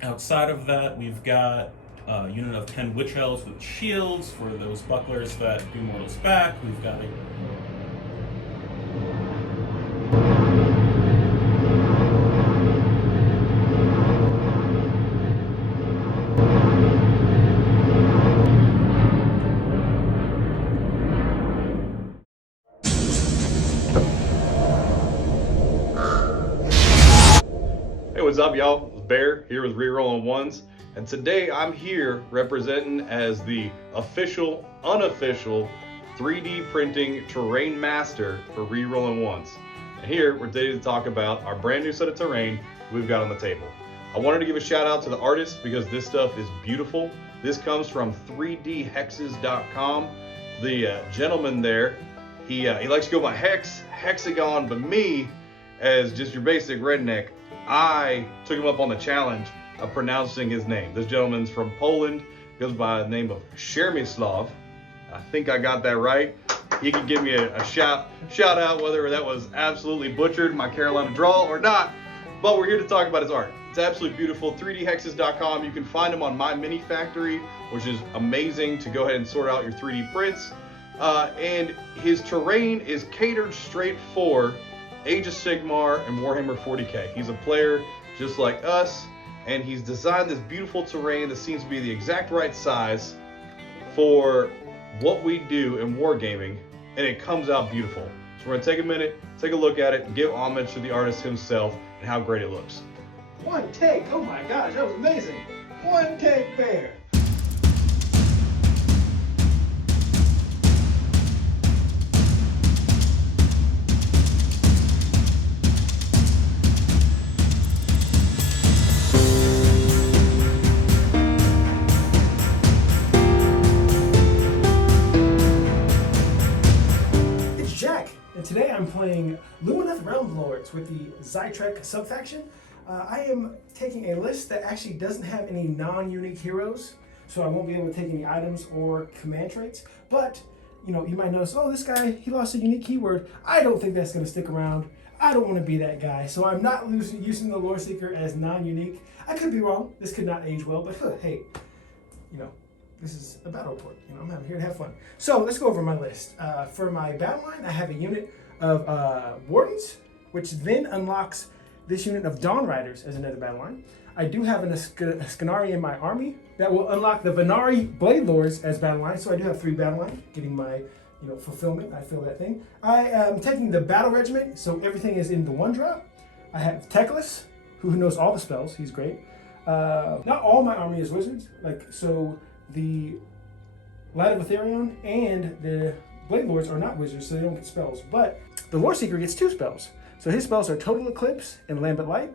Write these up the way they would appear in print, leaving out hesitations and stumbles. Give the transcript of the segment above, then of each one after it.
Outside of that, we've got a unit of 10 witch elves with shields for those bucklers that do mortals back. We've got a Hey, what's up, y'all? It's Bear here with Rerolling Ones, and today I'm here representing as the official, unofficial 3D printing terrain master for Rerolling Ones. And here we're ready to talk about our brand new set of terrain we've got on the table. I wanted to give a shout out to the artist because this stuff is beautiful. This comes from 3dhexes.com. The gentleman there, he likes to go by hex, hexagon, but me, as just your basic redneck, I took him up on the challenge of pronouncing his name. This gentleman's from Poland, goes by the name of Przemysław. I think I got that right. He can give me a shout out whether that was absolutely butchered, my Carolina drawl, or not. But we're here to talk about his art. It's absolutely beautiful. 3dhexes.com. You can find him on My Mini Factory, which is amazing to go ahead and sort out your 3D prints. And his terrain is catered straight for Age of Sigmar and Warhammer 40k. He's a player just like us, and he's designed this beautiful terrain that seems to be the exact right size for what we do in wargaming, and it comes out beautiful. So we're gonna take a minute, take a look at it, and give homage to the artist himself and how great it looks. One take, oh my gosh, that was amazing. One take, Bear. And today I'm playing Lumineth Realm Lords with the Zytrek subfaction. I am taking a list that actually doesn't have any non-unique heroes, so I won't be able to take any items or command traits. But, you know, you might notice, oh, this guy, he lost a unique keyword. I don't think that's going to stick around. I don't want to be that guy, so I'm not using the Lore Seeker as non-unique. I could be wrong. This could not age well, but hey, you know, this is a battle report. You know, I'm here to have fun. So let's go over my list. For my battle line, I have a unit of Wardens, which then unlocks this unit of Dawn Riders as another battle line. I do have a Scanari in my army that will unlock the Venari Blade Lords as battle line. So I do have 3 battle lines, getting my fulfillment. I feel that thing. I am taking the Battle Regiment, so everything is in the 1-drop. I have Teclis, who knows all the spells. He's great. Not all my army is wizards. So the Light of Ethereon and the Blade Lords are not wizards, so they don't get spells. But the Lore Seeker gets 2 spells. So his spells are Total Eclipse and Lambent Light.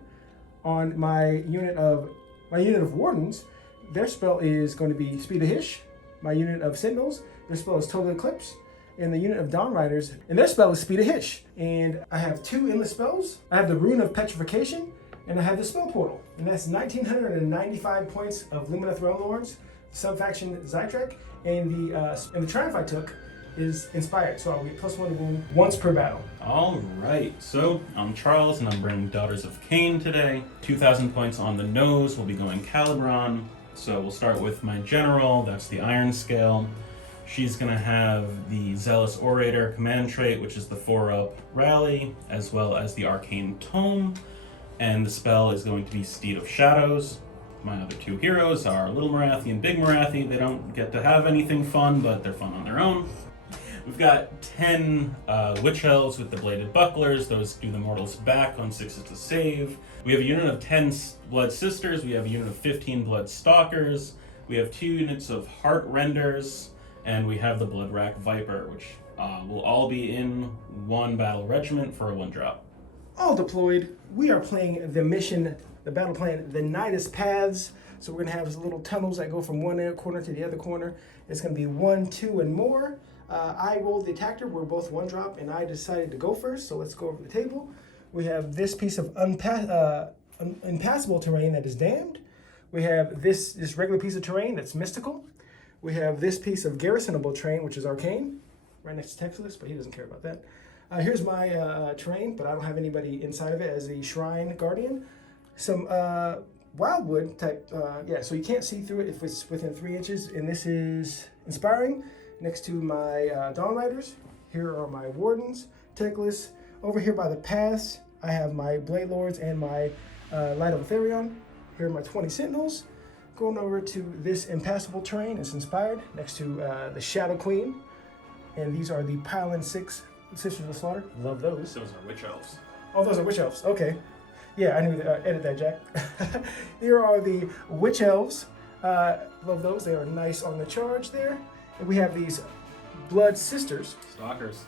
On my unit of Wardens, their spell is going to be Speed of Hish. My unit of Sentinels, their spell is Total Eclipse. And the unit of Dawn Riders, and their spell is Speed of Hish. And I have 2 endless spells. I have the Rune of Petrification, and I have the Spell Portal. And that's 1,995 points of Lumineth Realm Lords, subfaction Zytrek, and the triumph I took is inspired, so I'll get +1 to wound once per battle. All right, so I'm Charles, and I'm bringing Daughters of Khaine today. 2,000 points on the nose. We'll be going Calibron. So we'll start with my general. That's the Iron Scale. She's gonna have the Zealous Orator command trait, which is the 4-up rally, as well as the Arcane Tome. And the spell is going to be Steed of Shadows. My other 2 heroes are Little Morathi and Big Morathi. They don't get to have anything fun, but they're fun on their own. We've got 10 Witch Elves with the Bladed Bucklers. Those do the mortals back on 6s to save. We have a unit of 10 Blood Sisters. We have a unit of 15 Blood Stalkers. We have 2 units of Heart Renders. And we have the Bloodrack Viper, which will all be in 1 battle regiment for a 1-drop. All deployed. We are playing the mission, the battle plan, the Nidus Paths. So we're going to have little tunnels that go from one corner to the other corner. It's going to be 1, 2, and more. I rolled the attacker. We're both 1-drop, and I decided to go first. So let's go over the table. We have this piece of impassable terrain that is damned. We have this regular piece of terrain that's mystical. We have this piece of garrisonable terrain, which is arcane, right next to Teclis, but he doesn't care about that. Here's my terrain, but I don't have anybody inside of it as the Shrine Guardian. Some wildwood type. Yeah, so you can't see through it if it's within 3 inches. And this is inspiring. Next to my Dawn Riders, here are my Wardens, Teclis. Over here by the Paths, I have my Blade Lords and my Light of Etherion. Here are my 20 Sentinels. Going over to this impassable terrain, it's inspired, next to the Shadow Queen. And these are the Pylon 6 Sisters of Slaughter. Love those. Those are witch elves. Oh, those are Witch Elves. Okay. Yeah, I knew that. Edit that, Jack. Here are the Witch Elves. Love those. They are nice on the charge there. And we have these Blood Sisters. Stalkers.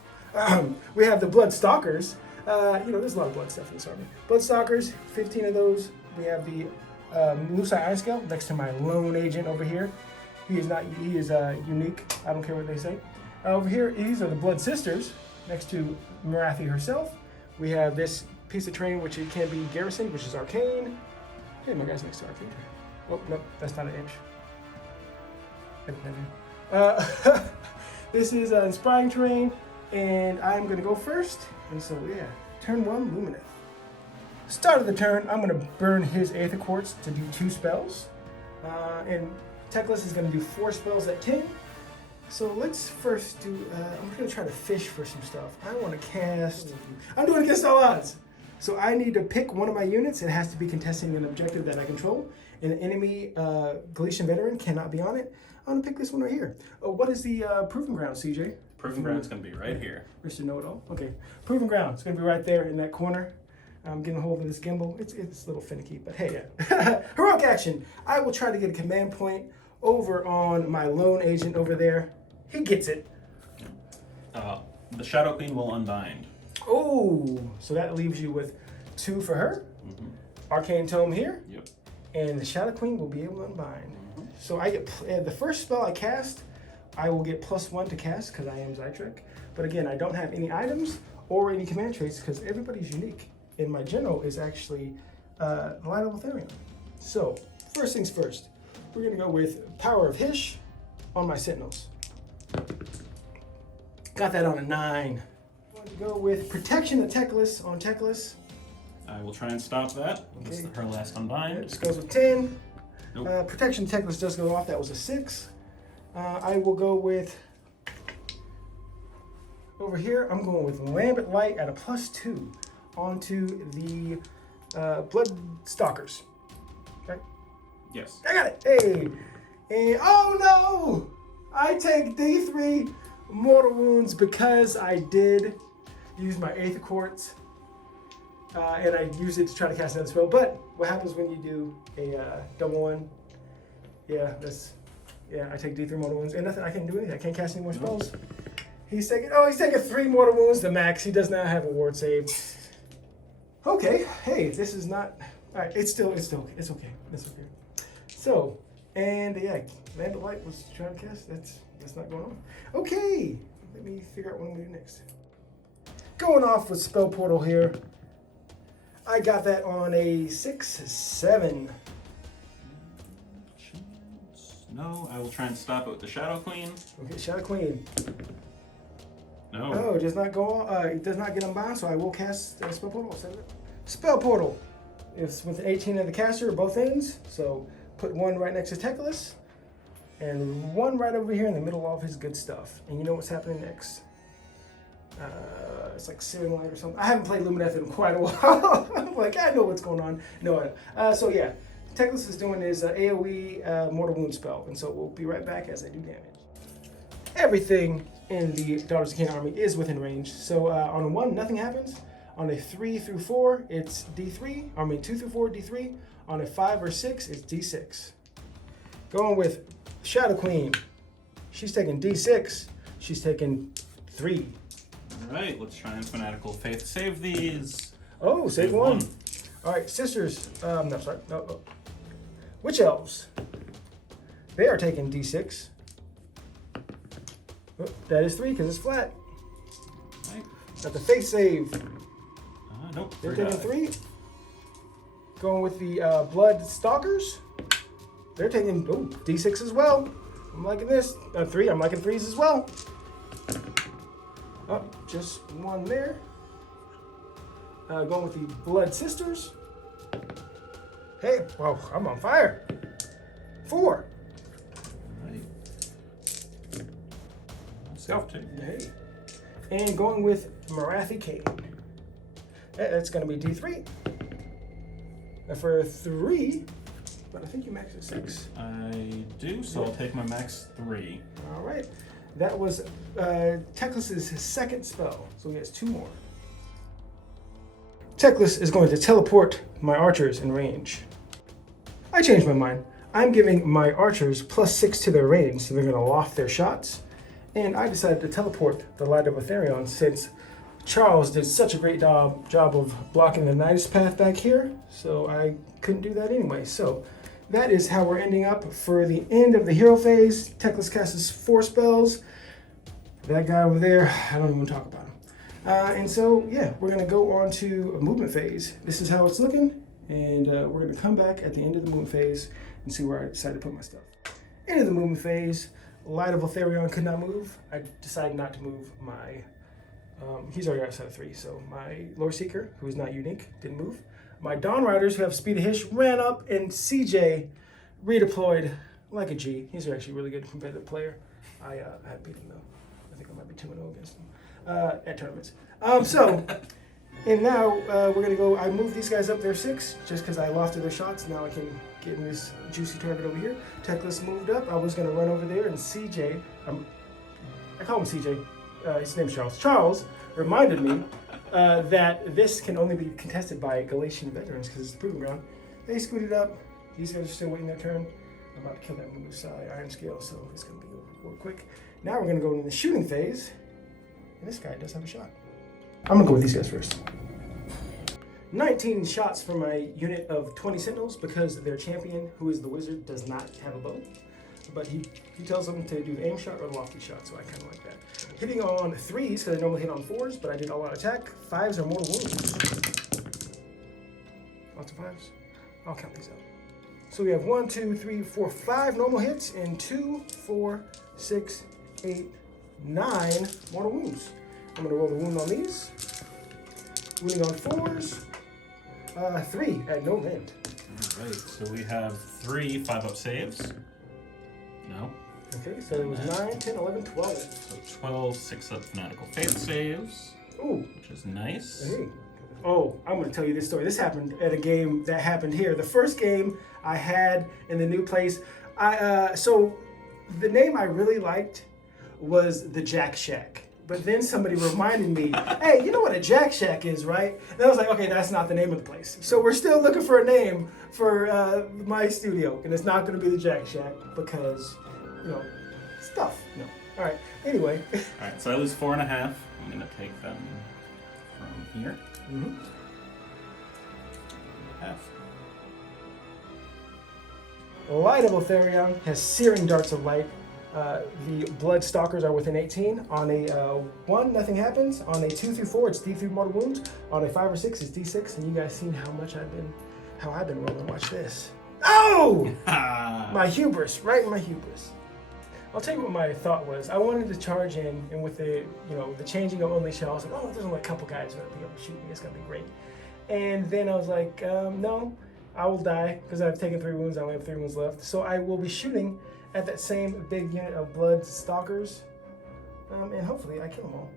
We have the Blood Stalkers. There's a lot of blood stuff in this army. Blood Stalkers, 15 of those. We have the Musai Iron Scale next to my lone agent over here. He is unique. I don't care what they say. Over here, these are the Blood Sisters next to Morathi herself. We have this piece of terrain which it can be garrisoned, which is Arcane. Hey, my guy's next to Arcane. Oh, no, that's not an inch. This is Inspiring Terrain, and I'm going to go first. And so, yeah, turn 1, Lumineth. Start of the turn, I'm going to burn his Aether Quartz to do 2 spells. And Teclis is going to do 4 spells at 10. So let's first do, I'm going to try to fish for some stuff. I want to cast, I'm doing against all odds. So I need to pick one of my units. It has to be contesting an objective that I control. And an enemy Galician veteran cannot be on it. I'm going to pick this one right here. What is the Proving Ground, CJ? Proving Ground's going to be right here. Mr. Know-It-All. Okay. Proving Ground. It's going to be right there in that corner. I'm getting a hold of this gimbal. It's a little finicky, but hey, yeah. Heroic action. I will try to get a command point over on my lone agent over there. He gets it. The Shadow Queen will unbind. Oh, so that leaves you with 2 for her. Mm-hmm. Arcane Tome here. Yep. And the Shadow Queen will be able to unbind. Mm-hmm. So I get the first spell I cast, I will get +1 to cast because I am Zytrek. But again, I don't have any items or any command traits because everybody's unique. And my general is actually Light of Etherion. So, first things first, we're going to go with Power of Hysh on my Sentinels. Got that on a 9. I'm going to go with Protection of Teclis on Teclis. I will try and stop that. This is her last unbind. This goes with 10. Nope. Protection Teclis does go off. That was a 6. I will go with, over here, I'm going with Lambent Light at a +2 onto the Blood Stalkers. Right? Yes. I got it. Hey. And oh no! I take D3 mortal wounds because I did use my Aether Quartz. And I use it to try to cast another spell. But what happens when you do a double one? Yeah, I take D3 mortal wounds. And nothing, I can't do anything. I can't cast any more spells. He's taking 3 mortal wounds to max. He does not have a ward save. Okay, hey, this is not, all right, it's okay. So, and yeah, Land of Light was trying to cast, that's not going on. Okay, let me figure out what I'm gonna do next. Going off with Spell Portal here. I got that on a 6/7. No, I will try and stop it with the Shadow Queen. Okay, Shadow Queen. No. Oh, it does not go on, it does not get unbound, so I will cast Spell Portal. Spell Portal. It's with 18 of the caster at both ends, so put 1 right next to Teclis, and 1 right over here in the middle of his good stuff. And you know what's happening next? It's like Searing Light or something. I haven't played Lumineth in quite a while. I'm like, I know what's going on. No, so yeah, Teclis is doing his AoE Mortal Wound spell, and so we'll be right back as I do damage. Everything in the Daughters of Khaine army is within range. So on a 1, nothing happens. On a 3 through 4, it's D3. 2 through 4, D3. On a 5 or 6, it's D6. Going with Shadow Queen. She's taking D6. She's taking 3. All right, let's try and Fanatical Faith save these. Oh, save 1. All right, Sisters. No. Witch Elves. They are taking D6. Oh, that is 3 because it's flat. Right. Got the Faith save. Nope. They're taking 3. Going with the Blood Stalkers. They're taking D6 as well. I'm liking this. 3. I'm liking 3s as well. Oh, just 1 there. Going with the Blood Sisters. Hey, whoa, I'm on fire. 4. Right. Oh, Two. hey. And going with Morathi Khaine. That's going to be D3. Now for 3, but I think you max at 6. I do, so I'll take my max 3. All right. That was Teclis' second spell, so he has 2 more. Teclis is going to teleport my archers in range. I changed my mind. I'm giving my archers +6 to their range, so they're going to loft their shots. And I decided to teleport the Light of Aetherion since Charles did such a great job of blocking the Nidus Path back here, so I couldn't do that anyway. So that is how we're ending up for the end of the hero phase. Teclis casts 4 spells. That guy over there, I don't even talk about him. And so, yeah, we're going to go on to a movement phase. This is how it's looking, and we're going to come back at the end of the movement phase and see where I decide to put my stuff. End of the movement phase. Light of Aetherion could not move. I decided not to move my... he's already outside of 3, so my Lore Seeker, who is not unique, didn't move. My Dawn Riders, who have Speed of Hish, ran up, and CJ redeployed like a G. He's actually a really good competitive player. I have beat him, though. I think I might be 2-0 against him at tournaments. And now we're going to go... I moved these guys up there 6, just because I lofted their shots. Now I can get in this juicy target over here. Teclis moved up. I was going to run over there, and CJ... I call him CJ. His name's Charles. Charles reminded me that this can only be contested by Galatian veterans because it's the proving ground. They scooted up. These guys are still waiting their turn. I'm about to kill that Moose Iron Scale, so it's going to be over real quick. Now we're going to go into the shooting phase, and this guy does have a shot. I'm going to go with these guys first. 19 shots for my unit of 20 Sentinels because their champion, who is the wizard, does not have a bow. But he tells them to do the aim shot or the lofty shot, so I kind of like that. Hitting on 3s, because I normally hit on 4s, but I did all-out attack. 5s are mortal wounds. Lots of 5s. I'll count these out. So we have 1, 2, 3, 4, 5 normal hits, and 2, 4, 6, 8, 9 mortal wounds. I'm going to roll the wound on these. Wounding on 4s. 3 at no land. All right, so we have 3 5-up saves. No. Okay, so it was 9, 10, 11, 12. So 12 6-up fanatical faith saves. Ooh. Which is nice. Hey. Oh, I'm going to tell you this story. This happened at a game that happened here. The first game I had in the new place. So the name I really liked was the Jack Shack. But then somebody reminded me, hey, you know what a Jack Shack is, right? And I was like, okay, that's not the name of the place. So we're still looking for a name for my studio. And it's not going to be the Jack Shack because, stuff. No. All right. Anyway. All right, so I lose 4.5. I'm going to take them from here. Mm-hmm. Half. Light of Aetherion has searing darts of light. The Blood Stalkers are within 18. On a 1, nothing happens. On a 2 through 4, it's D3 mortal wounds. On a 5 or 6, it's D6. And you guys seen how I've been rolling. Watch this. Oh! My hubris, right in my hubris. I'll tell you what my thought was. I wanted to charge in, and with the the changing of only shell, I was like, oh, there's only a couple guys who are gonna be able to shoot me. It's gonna be great. And then I was like, no, I will die because I've taken 3 wounds. I only have 3 wounds left. So I will be shooting at that same big unit of Blood Stalkers, and hopefully I kill them all.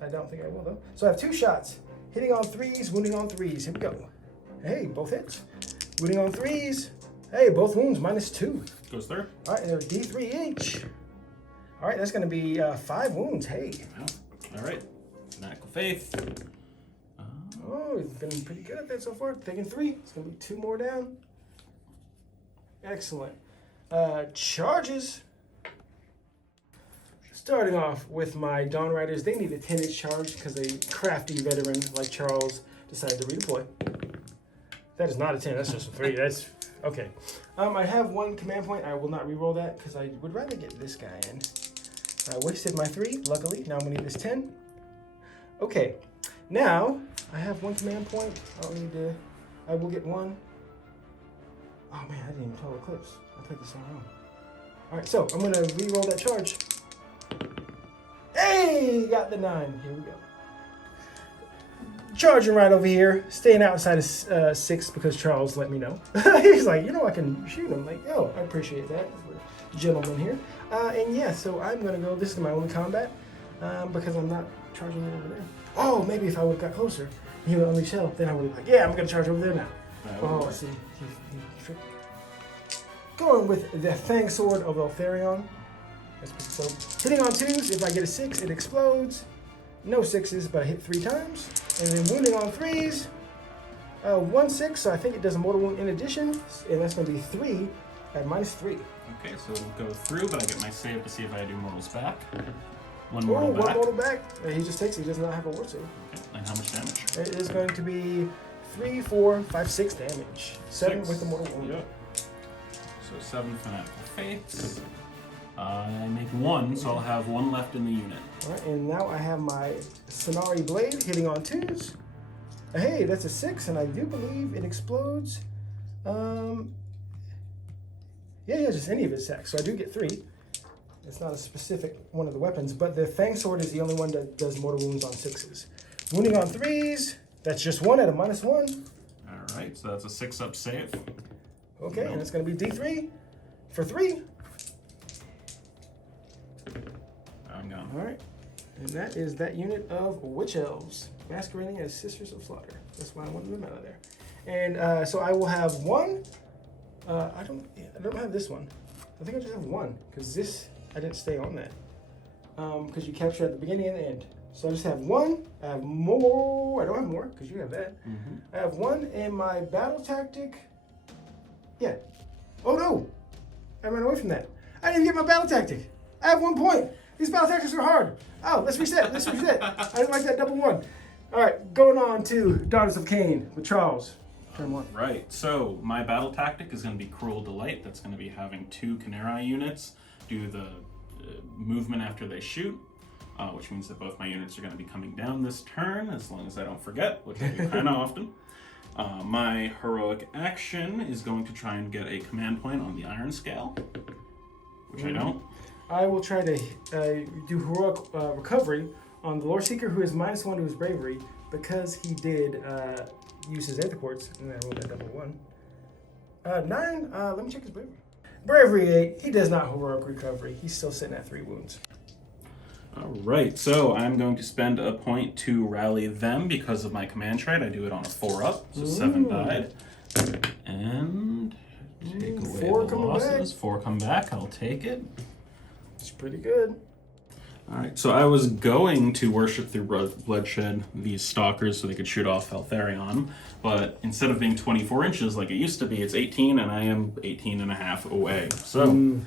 I don't think I will, though. So I have 2 shots. Hitting on 3s, wounding on 3s. Here we go. Hey, both hits. Wounding on 3s. Hey, both wounds, -2. Goes through. All right, and they're D3 each. All right, that's going to be 5 wounds. Hey. All right. Fanatical faith. Oh, he's been pretty good at that so far. Taking 3. It's going to be 2 more down. Excellent. Charges. Starting off with my Dawn Riders, they need a 10-inch charge because a crafty veteran like Charles decided to redeploy. That is not a 10, that's just a 3. That's okay. I have 1 command point. I will not reroll that because I would rather get this guy in. I wasted my 3, luckily. Now I'm going to need this 10. Okay, now I have 1 command point. I don't need to. I will get 1. Oh man, I didn't even tell Eclipse. I played this all wrong. Alright, so I'm going to re-roll that charge. Hey! Got the 9. Here we go. charging right over here, staying outside of 6 because Charles let me know. He's like, you know, I can shoot him. Like, oh, I appreciate that. We're gentlemen here. And yeah, so I'm gonna go. This is my only combat because I'm not charging it over there. Oh, maybe if I would have got closer, he would unleash hell. Then I would be like, yeah, I'm gonna charge over there now. Oh, see, he tricked me. Going with the Fang Sword of Eltharion. That's pretty so. Hitting on 2s, if I get a 6, it explodes. No 6s, but I hit 3 times. And then wounding on 3s. 1 6, so I think it does a mortal wound in addition. And that's going to be 3 at -3. Okay, so it'll go through, but I get my save to see if I do mortals back. One Oh, mortal back. one mortal back. He just takes it. He does not have a ward save. Okay, and how much damage? It is going to be 3, 4, 5, 6 damage. 7 6. with the mortal wound. Yep. So 7 fanatical fates. I make 1, so I'll have 1 left in the unit. Alright, and now I have my Sonari Blade hitting on 2s. Hey, that's a 6, and I do believe it explodes. Yeah, just any of his attacks. So I do get 3. It's not a specific one of the weapons, but the Fang Sword is the only one that does mortal wounds on 6s. Wounding on 3s, that's just 1 at a -1. Alright, so that's a 6-up save. Okay, and it's going to be D3 for 3. I'm gone. Alright, and that is that unit of Witch Elves, masquerading as Sisters of Slaughter. That's why I wanted them out of there. And so I will have 1. I don't have this one. I think I just have 1, because this, I didn't stay on that. Because you capture at the beginning and the end. So I just have 1. I have more. I don't have more, because you have that. Mm-hmm. I have 1 in my battle tactic. Yeah. Oh no! I ran away from that. I didn't get my battle tactic. I have 1 point. These battle tactics are hard. Oh, let's reset. Let's reset. I didn't like that double 1. All right, going on to Daughters of Khaine with Charles. Turn 1. Right, so my battle tactic is going to be Cruel Delight. That's going to be having 2 Khaine units do the movement after they shoot, which means that both my units are going to be coming down this turn, as long as I don't forget, which I do kind of often. My heroic action is going to try and get a command point on the Iron Scale, which I don't. I will try to do heroic recovery on the Lore Seeker, who is -1 to his bravery, because he did use his Aether Quartz, and then I rolled that double 1. 9, let me check his bravery. Bravery 8, he does not heroic recovery. He's still sitting at 3 wounds. Alright, so I'm going to spend a point to rally them because of my command trait. I do it on a 4-up, so 7 died. And take away 4 the coming losses. back. 4 come back, I'll take it. It's pretty good. Alright, so I was going to worship through bloodshed these stalkers so they could shoot off Eltharion, but instead of being 24 inches like it used to be, it's 18, and I am 18 and a half away. So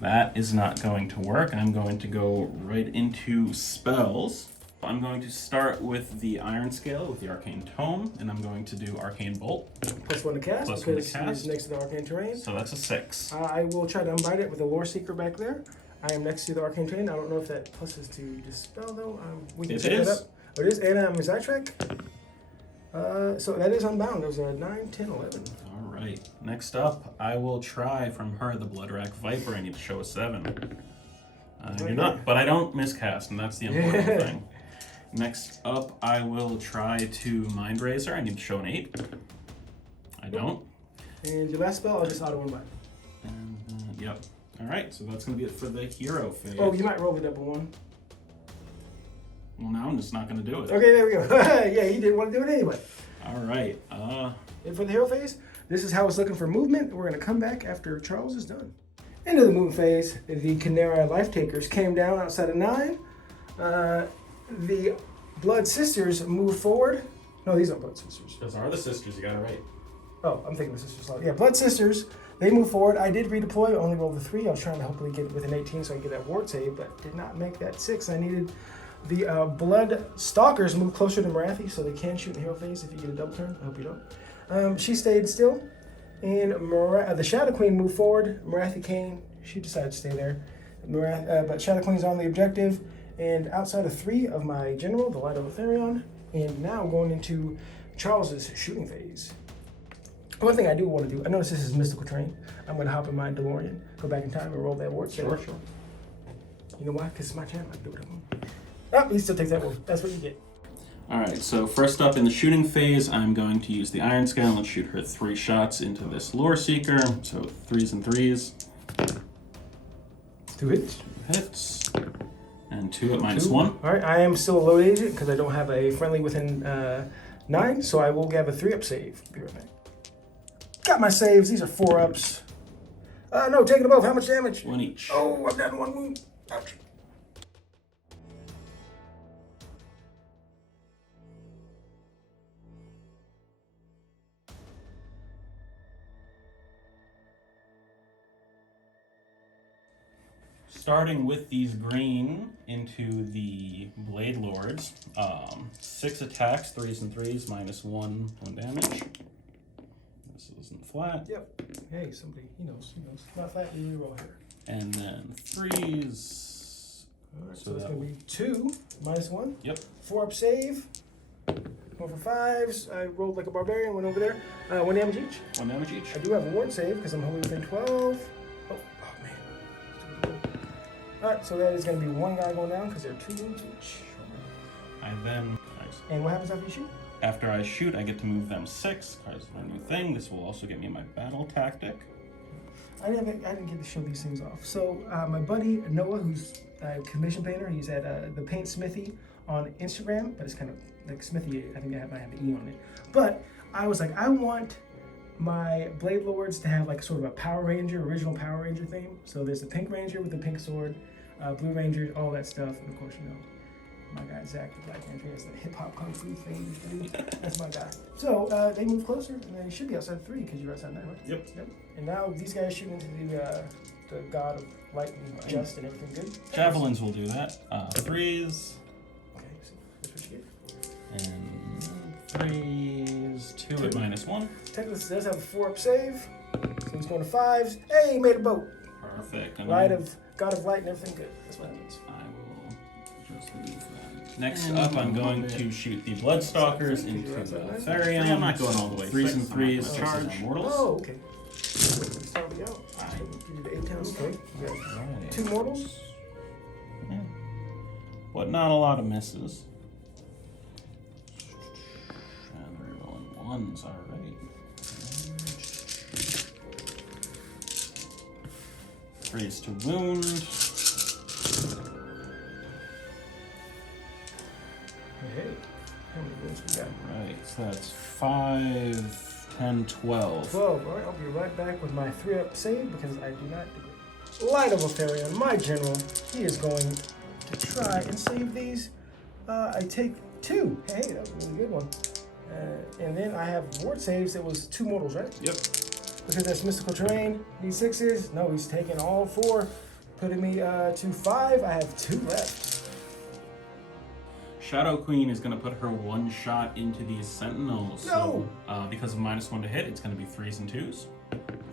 that is not going to work. I'm going to go right into spells. I'm going to start with the Iron Scale with the Arcane Tome, and I'm going to do Arcane Bolt. +1 to cast, +1 to because cast. he's next to the Arcane Terrain. So that's a 6. I will try to unbite it with a Lore Seeker back there. I am next to the Arcane Terrain. I don't know if that pluses to Dispel, though. We can check that up. Oh, it is, and I'm a Zytrek. So that is unbound. Those are 9, 10, 11. All right. Next up, I will try from her the Bloodrack Viper. I need to show a 7. I do not, but I don't miscast, and that's the important thing. Next up, I will try to Mind Razor. I need to show an 8. I don't. And your last spell, I'll just auto unbind. And, yep. All right, so that's going to be it for the hero phase. Oh, you might roll the double 1. Well, now I'm just not going to do it. Okay, there we go. Yeah, he didn't want to do it anyway. All right. And for the hero phase, this is how it's looking for movement. We're going to come back after Charles is done. Into the movement phase, the Khaine Life Takers came down outside of 9. The Blood Sisters moved forward. No, these aren't Blood Sisters. Those are the sisters. You got it right. Oh, I'm thinking the Sisters. Yeah, Blood Sisters. They moved forward. I did redeploy, only rolled a 3. I was trying to hopefully get it with an 18 so I could get that ward save, but did not make that 6. I needed the Blood Stalkers move closer to Morathi so they can shoot in the hero phase if you get a double turn. I hope you don't. She stayed still. And the Shadow Queen moved forward. Morathi Khaine, she decided to stay there. But Shadow Queen's on the objective. And outside of 3 of my general, the Light of Eltharion, and now going into Charles's shooting phase. One thing I do want to do, I notice this is mystical terrain. I'm going to hop in my DeLorean, go back in time and roll that ward. Sure. You know why? Because it's my channel. I can do what I want. Oh, he still takes that one. That's what you get. Alright, so first up in the shooting phase, I'm going to use the Iron Scale and shoot her 3 shots into this Lore Seeker. So 3s and 3s. 2 hits. 2 hits. And 2 at -1. Alright, I am still a low agent because I don't have a friendly within 9, so I will have a 3-up save. Be right back. Got my saves. These are 4-ups. No, taking them both. How much damage? 1 each. Oh, I've done 1 wound. Ouch. Starting with these green into the Blade Lords. 6 attacks, 3s and 3s, -1 damage. This isn't flat. Yep. Hey, somebody, he knows. Not flat, you roll here. And then 3s. Alright, so it's going to be 2, -1. Yep. 4-up save. 1 for 5s. I rolled like a barbarian, went over there. 1 damage each. 1 damage each. I do have a ward save because I'm wholly within 12. Oh man. Alright, so that is going to be 1 guy going down because they're 2 wounds each. I then. Nice. And what happens after you shoot? After I shoot, I get to move them 6. Because of our new thing. This will also get me my battle tactic. I didn't get to show these things off. So my buddy Noah, who's a commission painter, he's at the Paint Smithy on Instagram, but it's kind of like Smithy. I think I might have the E on it. But I was like, I want my Blade Lords to have like sort of a Power Ranger, original Power Ranger theme. So there's a Pink Ranger with the pink sword, Blue Ranger, all that stuff, and of course my guy Zach, the Black Ranger, has the hip hop kung fu thing. That's my guy. So they move closer, and they should be outside 3 because you're outside 9, right? Yep. And now these guys shoot into the god of light and just and everything good. Javelins will do that. 3s. Okay, so that's what you get. And 3s. 2 at -1. Teclis does have a 4-up save, so he's going to 5s. Hey, he made a boat. Perfect. And God of light and everything good. That's what happens. I will just leave that. Next up, I'm going to shoot the Bloodstalkers into the Therion. I'm not going all the way. 3s and 3s. I'm not Charge. gonna Mortals. Oh, okay. Start me out. Give you the 8 pounds. Okay. You got Right. 2 mortals. Yeah. But not a lot of misses. And we're rolling 1s already. 3s to wound. Hey, how many wounds we got? Right, so that's 5, 10, 12. 12. All right, I'll be right back with my 3-up save because I do not do it. Light of Therion, my general, he is going to try and save these. I take 2. Hey, that was a really good one. And then I have ward saves. It was 2 mortals, right? Yep. Because that's mystical terrain. These 6s. No, he's taking all 4, putting me to 5. I have 2 left. Shadow Queen is going to put her 1 shot into these Sentinels. No! So, because of -1 to hit, it's going to be 3s and 2s.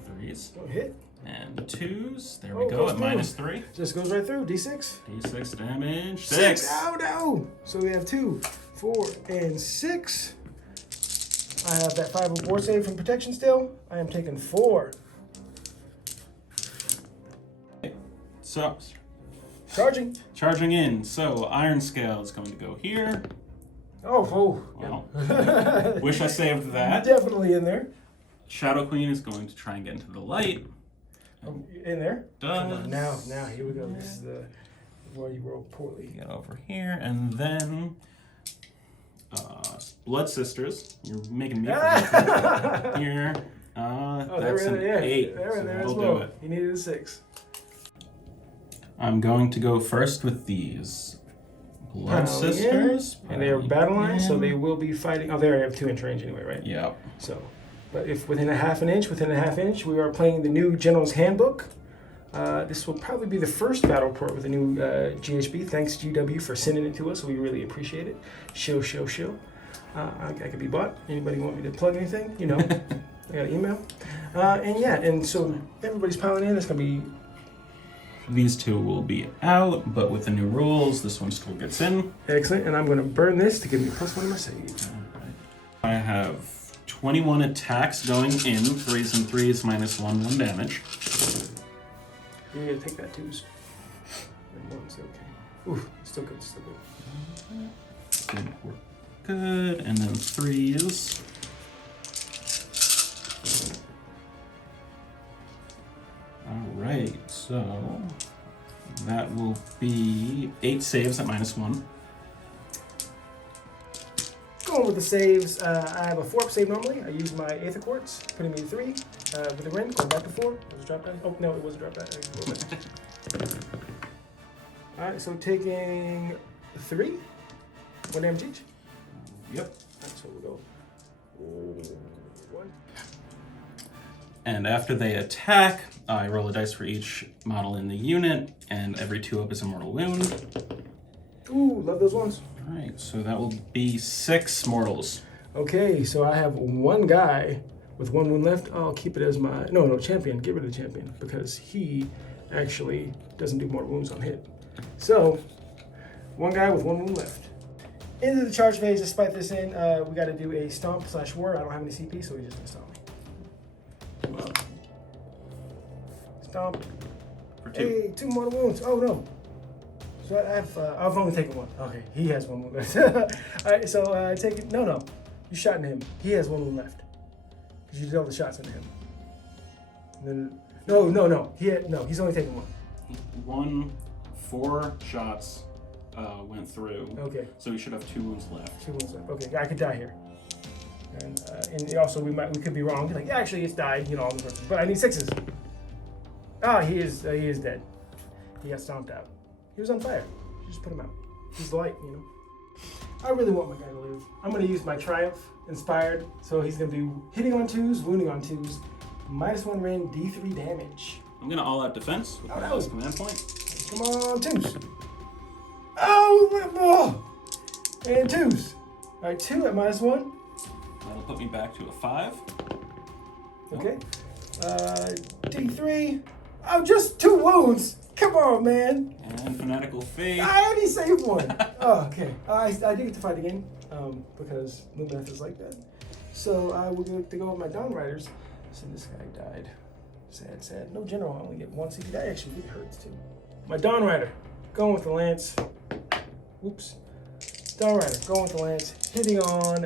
3s. Don't hit. And 2s. There we Oh, go goes at through. -3. Just goes right through. D6. D6 damage. 6. Oh, no. So we have 2, 4, and 6. I have that 5 of ward save from protection still. I am taking 4. So, Charging. charging in. So, Iron Scale is going to go here. Oh. Well, wish I saved that. Definitely in there. Shadow Queen is going to try and get into the light. In there. Come on, Does. now, here we go. This is the where you roll poorly. Get over here, and then Blood Sisters. You're making me forget here. That's an 8. They're So in there as that'll well. do it. You needed a 6. I'm going to go first with these Blood Pile Sisters. And they are battle lines, so they will be fighting. Oh, they already have 2-inch range anyway, right? Yep. So, but if within a half an inch, we are playing the new Generals Handbook. This will probably be the first battle port with the new GHB. Thanks GW for sending it to us. We really appreciate it. Shill. I could be bought. Anybody want me to plug anything? You know, I got an email. And so everybody's piling in. It's gonna be. These 2 will be out, but with the new rules, this one still gets in. Excellent, and I'm going to burn this to give me +1 on my save. Alright. I have 21 attacks going in, 3s and 3s, -1 damage. You're going to take that 2s. And 1s, okay. Ooh, still good. Didn't work Good. And then 3s. Alright, so that will be 8 saves at -1. Going with the saves, I have a 4-up save normally. I use my Aether Quartz, putting me to 3. With the Ren, going back to 4. It was a drop down. Oh, no, it was a drop down. Alright, so taking 3. 1 damage each. Yep. Alright, so we'll go 1. And after they attack, I roll a dice for each model in the unit, and every 2-up is a mortal wound. Ooh, love those ones. Alright, so that will be 6 mortals. Okay, so I have 1 guy with 1 wound left. I'll keep it as my... No, champion. Get rid of the champion, because he actually doesn't do mortal wounds on hit. So, 1 guy with 1 wound left. Into the charge phase, despite this in, we got to do a stomp/war. I don't have any CP, so we just do stomp. Stomp. For 2. Hey, 2 mortal wounds. Oh no. So I've only taken 1. Okay, he has 1 wound left. Alright, so take it. No. You shot in him. He has 1 wound left. Because you did all the shots into him. And then, no. He's only taken 1. 4 shots went through. Okay. So we should have 2 wounds left. 2 wounds left. Okay, I could die here. And also we could be wrong. Be like, yeah, actually it's died, all the person. But I need 6s. Ah, he is dead. He got stomped out. He was on fire. You just put him out. He's light, I really want my guy to live. I'm gonna use my Triumph Inspired. So he's gonna be hitting on 2s, wounding on 2s. -1 Ren, D3 damage. I'm gonna all out defense with my last command point. Come on, 2s. Oh, my ball! And 2s. Alright, 2 at -1. That'll put me back to a 5. Okay. D3. Oh, just 2 wounds. Come on, man. And Fanatical Faith. I already saved 1. Oh, okay. I did get to fight again because Lumineth is like that. So I will get to go with my Dawn Riders. So this guy died. Sad. No general. I only get 1 CP. That actually really hurts too. My Dawn Rider. Going with the Lance. Whoops. Dawn Rider. Going with the Lance. Hitting on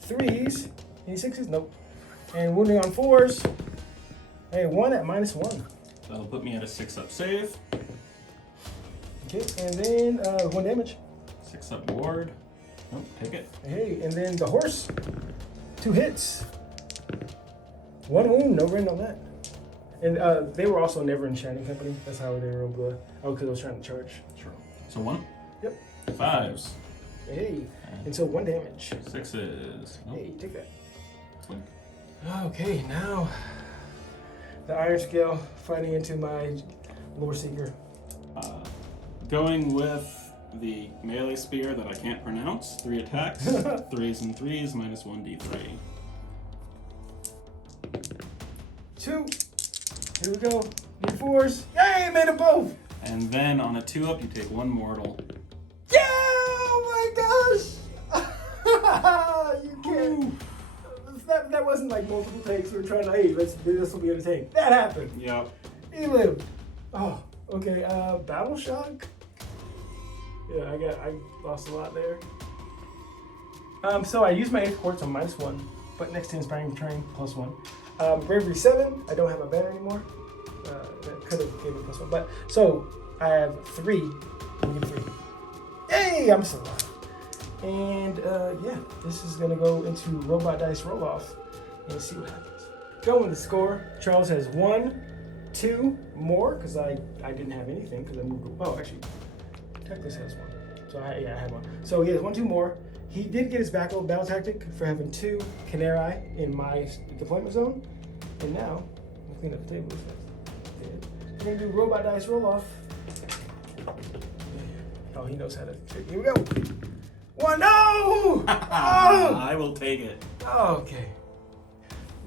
3s. Any 6s? Nope. And wounding on 4s. Hey, 1 at -1. That'll put me at a 6-up save. Okay, and then 1 damage. 6-up ward. Nope, take it. Hey, and then the horse. 2 hits. 1 wound, no Ren on that. And they were also never in Shining Company. That's how they were able to... Oh, because I was trying to charge. Sure. So 1? Yep. 5s. Hey, and so 1 damage. 6s. Nope. Hey, take that. Blink. Okay, now the Iron Scale fighting into my Lore Seeker. Going with the melee spear that I can't pronounce. 3 attacks. 3s and 3s, -1 D3. 2. Here we go. Need 4s. Yay, made them both. And then on a 2-up, you take 1 mortal. Yeah! Oh my gosh! You can't. That wasn't like multiple takes. We were trying to, hey, this will be entertaining. That happened. Yep. He lived. Oh, okay. Battle Shock. Yeah, I lost a lot there. So I used my Aether Quartz on -1, but next to Inspiring Train +1. Bravery 7. I don't have a banner anymore. That could have given me +1, but so I have 3. Let me give 3. Hey, I'm still alive. And yeah, this is gonna go into Robot Dice Roll Off and see what happens. Going to score. Charles has 1, 2 more because I didn't have anything because I moved. Oh, actually, Teclis has 1. So I had 1. So he has 1, 2 more. He did get his battle tactic for having 2 Canary in my deployment zone. And now, I'll clean up the table. We're gonna do Robot Dice Roll Off. Oh, he knows how to. Here we go. 1, no! Oh! I will take it. Okay.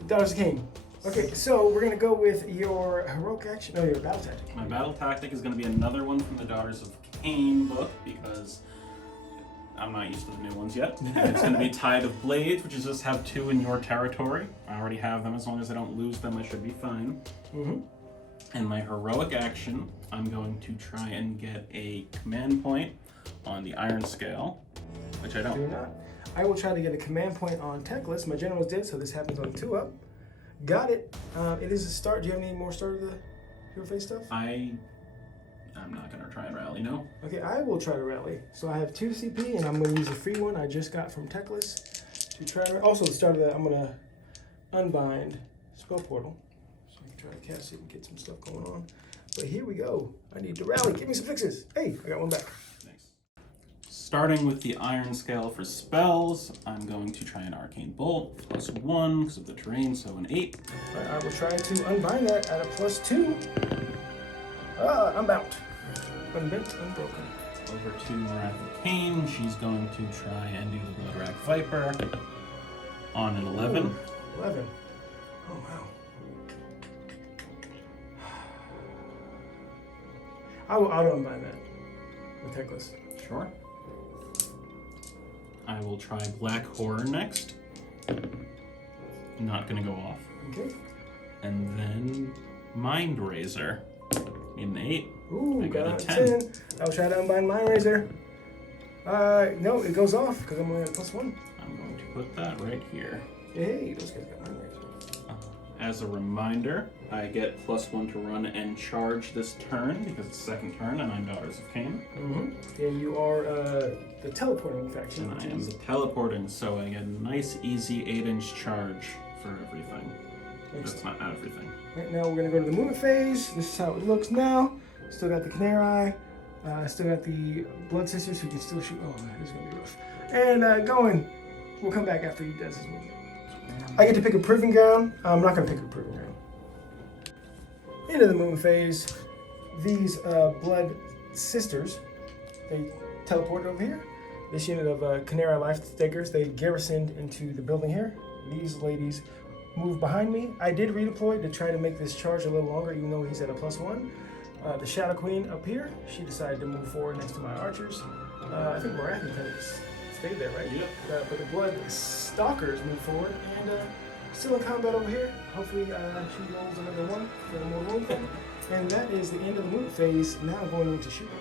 Daughters of Khaine. Okay, so we're gonna go with your heroic action. No, your battle tactic. My battle tactic is going to be another one from the Daughters of Khaine book because I'm not used to the new ones yet. It's going to be Tide of Blades, which is just have 2 in your territory. I already have them. As long as I don't lose them, I should be fine. Mm-hmm. And my heroic action, I'm going to try and get a command point on the Iron Scale, which I don't. Do not. I will try to get a command point on Teclis. My general's dead, so this happens on 2-up. Got it. It is a start. Do you have any more start of the hero phase stuff? I'm not gonna try and rally, no. Okay, I will try to rally. So I have 2 CP, and I'm going to use a free one I just got from Teclis to try to. Also, the start of that, I'm going to unbind spell portal, so I can try to cast it and get some stuff going on. But here we go. I need to rally. Give me some fixes. Hey, I got one back. Nice. Starting with the iron scale for spells, I'm going to try an arcane bolt +1 because of the terrain, so an 8. All right, I will try to unbind that at a +2. I'm bound. Unbent, unbroken. Over to Morathi Khaine. She's going to try and do the Bloodrack Viper on an 11. Ooh, 11. Oh, wow. I will auto-unbind that with Teclis. Sure. I will try Black Horror next. Not gonna go off. Okay. And then Mind Razor. In 8. Ooh, I got got a a 10. 10. I will try to unbind Mind Razor. No, it goes off because I'm only at +1. I'm going to put that right here. Hey, those guys got Mind Razor. As a reminder, I get +1 to run and charge this turn because it's second turn and I'm Daughters of Khaine. Mm-hmm. And you are the teleporting faction. And I am the teleporting, so I get a nice, easy 8-inch charge for everything. That's not everything. Right now we're going to go to the movement phase. This is how it looks now. Still got the Canary. Still got the Blood Sisters who can still shoot. Oh man, this is going to be rough. And going. We'll come back after he does his movement. I get to pick a proving ground. I'm not going to pick a proving ground. Into the movement phase. These Blood Sisters, they teleport over here. This unit of Canary Life Stakers, they garrisoned into the building here. These ladies move behind me. I did redeploy to try to make this charge a little longer, even though he's at a +1. The Shadow Queen up here, she decided to move forward next to my archers. I think Morathi kind of stayed there, right? Yep. But the Blood Stalkers move forward and still in combat over here. Hopefully she rolls another one for the more room thing. And that is the end of the movement phase. Now going into shooting.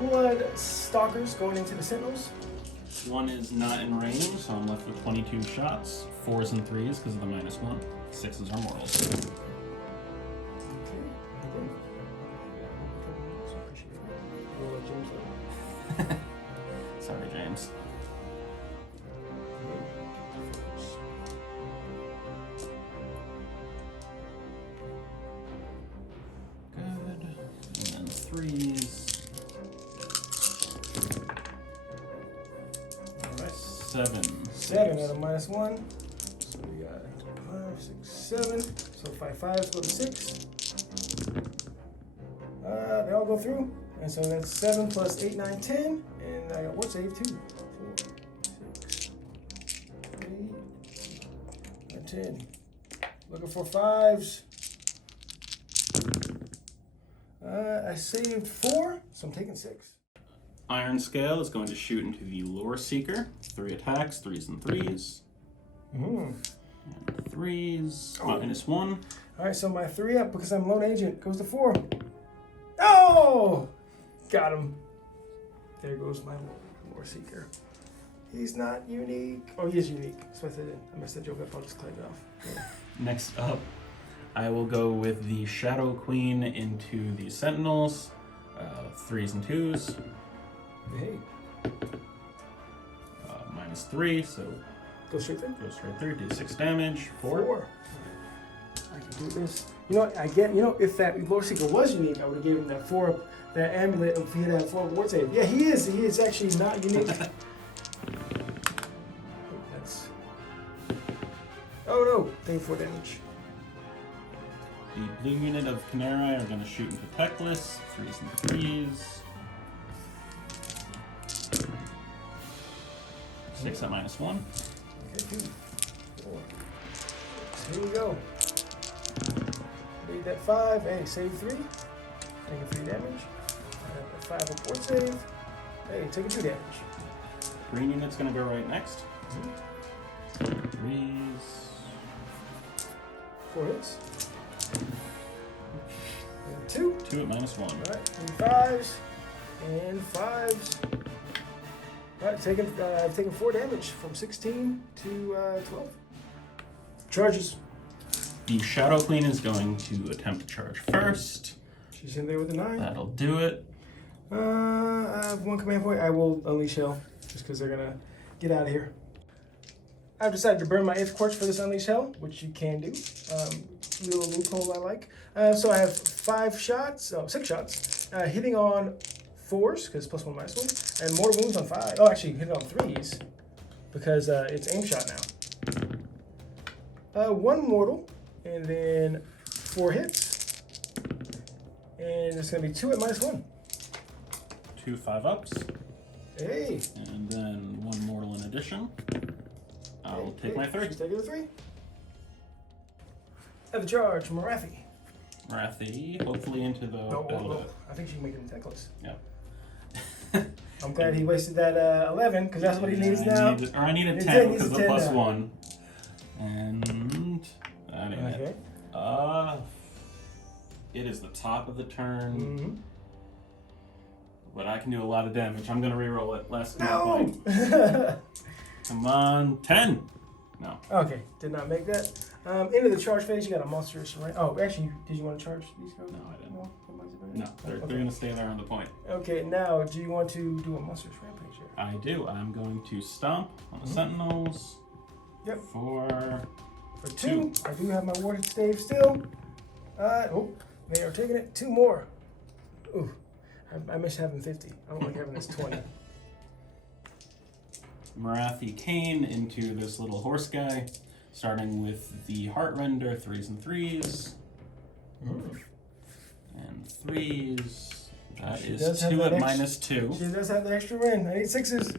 Blood Stalkers going into the Sentinels. One is not in range, so I'm left with 22 shots. 4s and 3s because of the -1. 6s are mortals. Sorry, James. Good. And then 3s. 7. At a -1. So we got 5, 6, 7. So 5 5s go to 6. They all go through. And so that's 7 plus 8, 9, 10. And I got what save? 2, 4, 6, 8, 10. Looking for 5s. I saved 4, so I'm taking 6. Iron Scale is going to shoot into the Lore Seeker. 3 attacks, 3s and 3s. Mm. And 3s, -1. Alright, so my 3 up because I'm lone agent goes to 4. Oh! Got him. There goes my Lore Seeker. He's not unique. Oh, he is unique. So I messed that joke up. I'll just clean it off. Yeah. Next up, I will go with the Shadow Queen into the Sentinels. 3s and 2s. Hey. -3, so Go straight through? go straight through. Do 6 damage. 4. I can do this. You know what? If that Lore Seeker was unique, I would have given him that 4, that amulet if he had that 4 ward save. Yeah, he is. He is actually not unique. That's. Oh no! 34 damage. The blue unit of Canary are going to shoot into Teclis. 3s and 3s. 6 at -1. Okay, 2, 4. Here we go. Made that 5. Hey, save 3. Taking 3 damage. I have a 5 of ward save. Hey, taking 2 damage. Green unit's going to go right next. 3s. 4 hits. And 2. 2 at -1. Alright, 3 5s. And 5s. All right, taking 4 damage from 16 to 12. Charges. The Shadow Queen is going to attempt to charge first. She's in there with a 9. That'll do it. I have 1 command point. I will unleash hell just because they're gonna get out of here. I've decided to burn my 8th quartz for this unleash hell, which you can do. Little loophole I like. So I have 6 shots, hitting on 4s because +1 -1, and mortal wounds on 5. Oh, actually hitting on 3s because it's aim shot now. 1 mortal, and then 4 hits, and it's gonna be 2 at -1. 2 5-ups. Hey. And then 1 mortal in addition. I'll take my 3. She's taking the 3. At the charge, Morathi. Morathi, hopefully into the build. I think she can make it in Teclis. Yeah. I'm glad he wasted that 11 because that's what he needs now. I need a 10 because of +1. And that ain't Okay. it. It is the top of the turn. Mm-hmm. But I can do a lot of damage. I'm gonna reroll it. Last No! point. Come on, 10. No. Okay, did not make that. Into the charge phase, you got a monstrous right. Oh, actually, did you want to charge these guys? No, I didn't. No, No, they're gonna stay there on the point. Okay, now do you want to do a monstrous rampage here? I do. I'm going to stomp on the sentinels. Yep. For 2. I do have my warded stave still. They are taking it. 2 more. Ooh, I miss having 50. I don't like having this 20. Morathi Khaine into this little horse guy, starting with the Heartrender, 3s and 3s. And 3s. That is 2 at -2. She does have the extra win. I need 6s.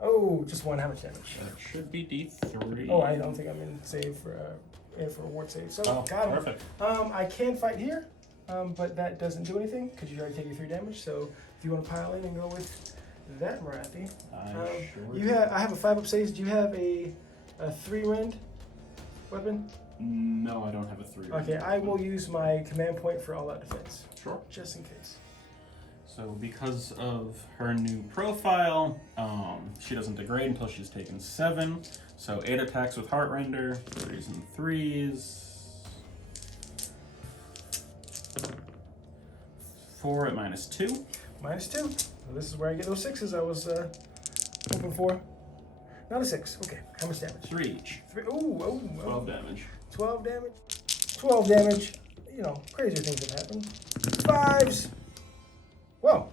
Oh, just 1. How much damage? That should be D3. Oh, I don't think I'm in save for a ward save. So got him. Perfect. I can fight here, but that doesn't do anything because you're already taking 3 damage. So if you want to pile in and go with that Morathi, I have a 5-up save. Do you have a 3-rend weapon? No, I don't have a 3. Okay, I will use my command point for all-out defense. Sure. Just in case. So because of her new profile, she doesn't degrade until she's taken 7. So 8 attacks with Heartrender, 3s and 3s. 4 at -2. -2. So this is where I get those 6s I was hoping for. Not a 6. Okay, how much damage? 3 each. 3. Oh. 12 damage. 12 damage. 12 damage. You know, crazier things have happened. 5s. Whoa.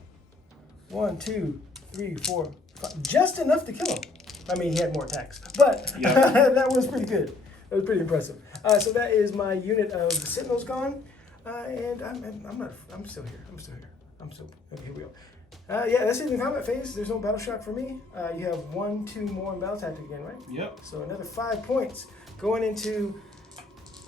1, 2, 3, 4, 5. Just enough to kill him. I mean, he had more attacks, but that was pretty good. That was pretty impressive. So that is my unit of Sentinels gone, and I'm still here. Okay, here we go. Yeah, that's it in the combat phase. There's no battle shock for me. You have 1, 2 more in battle tactic again, right? Yep. So another 5 points going into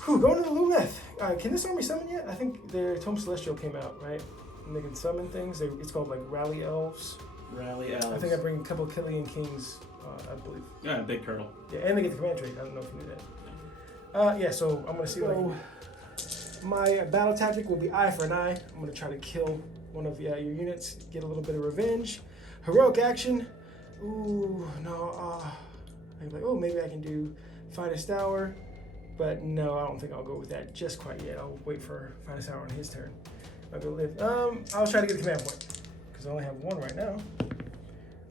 the Lumineth. Can this army summon yet? I think their Tome Celestial came out, right? And they can summon things. It's called like Rally Elves. Rally Elves. I think I bring a couple of Killian Kings, I believe. Yeah, big turtle. Yeah, and they get the command trait. I don't know if you knew that. Yeah, so I'm gonna see what my battle tactic will be eye for an eye. I'm gonna try to kill one of your units, get a little bit of revenge. Heroic action. Ooh, no. I'm like, maybe I can do Finest Hour, but no, I don't think I'll go with that just quite yet. I'll wait for Finest Hour on his turn. I'll go live. I'll try to get a command point because I only have 1 right now.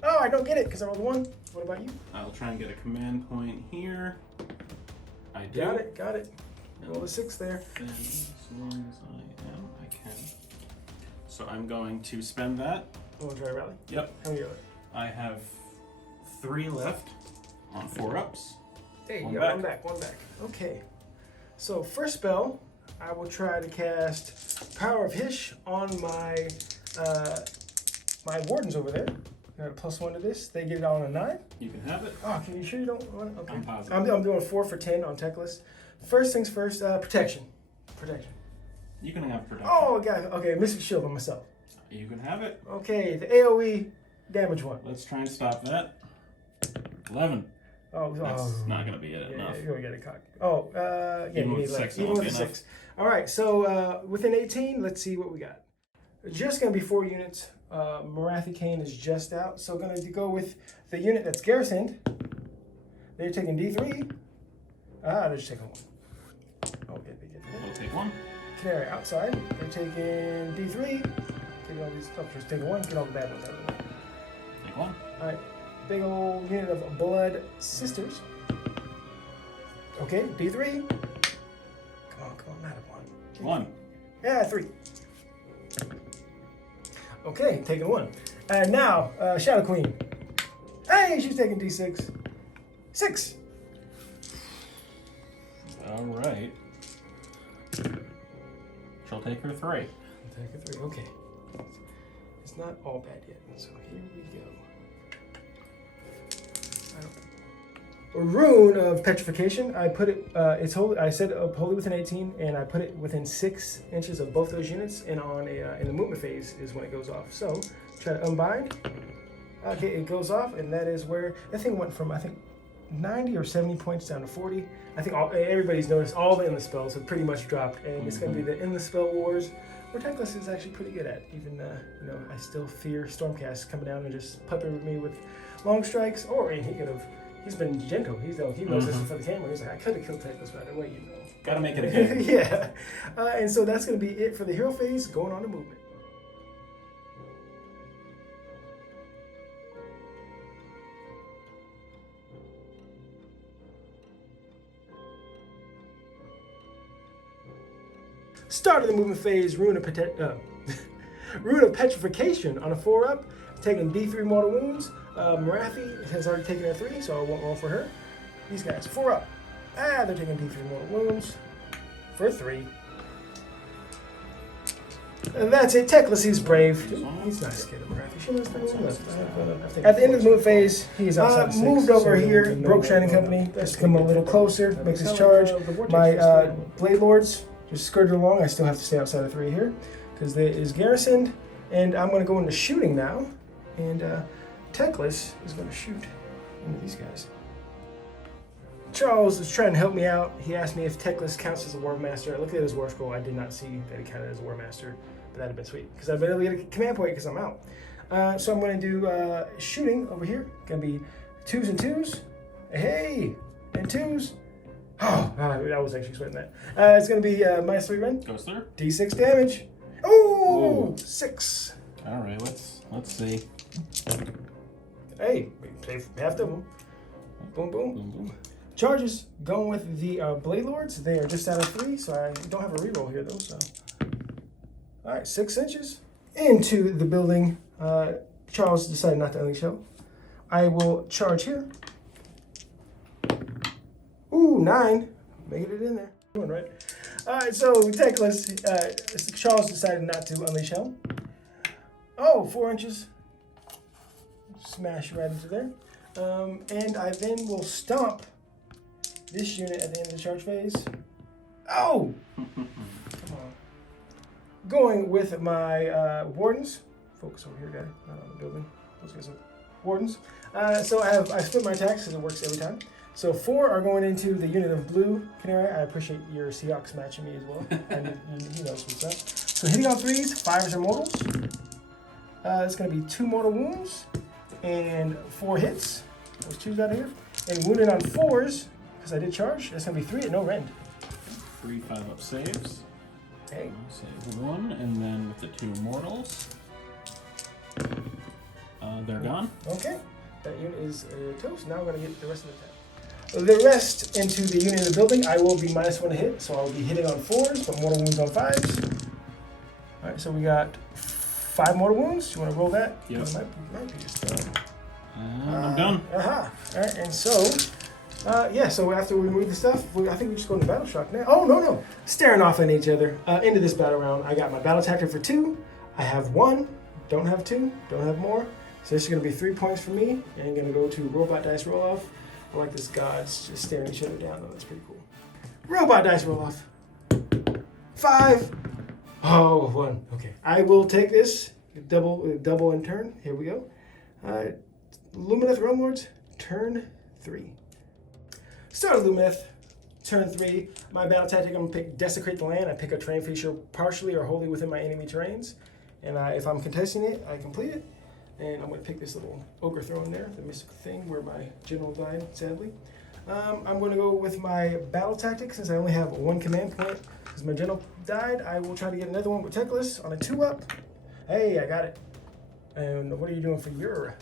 Oh, I don't get it because I rolled 1. What about you? I'll try and get a command point here. I do. Got it. Roll a 6 there. Then, as long as I can. So I'm going to spend that. Want to try rally? Yep. How many are there? I have 3 left on 4-ups. There you One go. back. One back. Okay. So first spell, I will try to cast Power of Hish on my my wardens over there. I got a +1 to this. They get it on a 9. You can have it. Oh, can you sure you don't want it? Okay. I'm positive. I'm doing 4 for 10 on Teclis. First things first, protection. You can have protection. Oh, God. Okay, Mystic Shield on myself. You can have it. Okay, the AoE damage 1. Let's try and stop that. 11. That's not going to be it enough. Yeah, you're going to get it cocked. Yeah, Even you with need 6, even it won't with be a enough. 6. All right, so within 18, let's see what we got. just going to be 4 units. Morathi Khaine is just out, so going to go with the unit that's garrisoned. They're taking D3. They're just taking 1. Okay, they get We'll take 1. Canary outside. They're taking D3. Get all these stuff. Just take 1. Get all the bad ones out of the way. Take 1. All right. Big old unit of Blood Sisters. Okay, D3. Come on, not a 1. 1. Yeah, 3. Okay, taking 1. And now, Shadow Queen. Hey, she's taking D6. 6. All right. She'll take her 3. Take a 3. Okay. It's not all bad yet. So here we go. A rune of petrification. I put it. It's holy. I said holy within 18, and I put it within 6 inches of both those units. And on a in the movement phase is when it goes off. So try to unbind. Okay, it goes off, and that is where that thing went from, I think, 90 or 70 points down to 40. I think everybody's noticed all the endless spells have pretty much dropped, and it's going to be the endless spell wars, where Teclis is actually pretty good at. Even I still fear Stormcast coming down and just puppering me with long strikes. Or and he's been gentle. He knows this for the camera. He's like, I could have killed Teclis right away, Gotta make it a game. Yeah, and so that's going to be it for the hero phase. Going on to movement. Start of the movement phase, Rune of Petrification on a 4-up, taking D3 mortal wounds. Morathi has already taken a 3, so I won't roll for her. These guys, 4-up. They're taking D3 mortal wounds for 3. And that's it. Teclis, he's brave. He's not scared of Morathi. She knows the At the end of the movement phase, he's outside moved over here, broke Shining Company, just come a little closer, makes his charge. My Blade Lords just skirted along. I still have to stay outside of 3 here because it is garrisoned, and I'm going to go into shooting now. And Teclis is going to shoot into these guys. Charles is trying to help me out. He asked me if Teclis counts as a War Master. I looked at his War Scroll. I did not see that he counted as a War Master, but that'd have been sweet because I've been able to get a command point because I'm out. So I'm going to do shooting over here. Going to be 2s and 2s. Hey, and 2s. Oh, I was actually expecting that. It's going to be -3 run. Goes through. D6 damage. Oh, 6. All right, let's see. Hey, save half of them. Boom, boom. Boom, boom. Charges. Going with the Blade Lords. They are just out of 3, so I don't have a reroll here, though. So, all right, 6 inches into the building. Charles decided not to unleash hell. I will charge here. Ooh, 9. Making it in there. Doing right. All right, so Teclis, Charles decided not to unleash hell. Oh, 4 inches. Smash right into there. And I then will stomp this unit at the end of the charge phase. Oh! Come on. Going with my Wardens. Focus over here, guy. Not on the building. Those guys are Wardens. So I split my attacks because it works every time. So 4 are going into the unit of blue Canary. I appreciate your Seahawks matching me as well. And he knows what's up. So hitting on 3s, 5s are mortals. It's going to be 2 mortal wounds and 4 hits. Those 2s out of here. And wounded on 4s, because I did charge, it's going to be 3 at no rend. 3 5-up saves. Okay. Save 1, and then with the 2 mortals, they're gone. Okay. That unit is toast. Now we're going to get the rest of the attack. The rest into the unit of the building, I will be -1 to hit, so I'll be hitting on 4s, but mortal wounds on 5s. All right, so we got 5 mortal wounds. You want to roll that? Yep. It might be just I'm done. All right, and so, so after we remove the stuff, I think we just go into battle shock now. Oh, no. Staring off at each other. Into this battle round, I got my battle tactic for 2. I have 1, don't have 2, don't have more. So this is going to be 3 points for me, and I'm going to go to robot dice roll off. I like this gods just staring each other down, though. That's pretty cool. Robot dice roll off. 5. Oh, 1. Okay. I will take this. Double in turn. Here we go. Lumineth Realm Lords, turn 3. Start of Lumineth, turn 3. My battle tactic, I'm going to pick Desecrate the Land. I pick a terrain feature partially or wholly within my enemy terrains. And if I'm contesting it, I complete it. And I'm going to pick this little ogre throne there, the mystical thing where my general died, sadly. I'm going to go with my battle tactic since I only have one command point. Because my general died, I will try to get another one with Teclis on a 2-up. Hey, I got it. And what are you doing for your...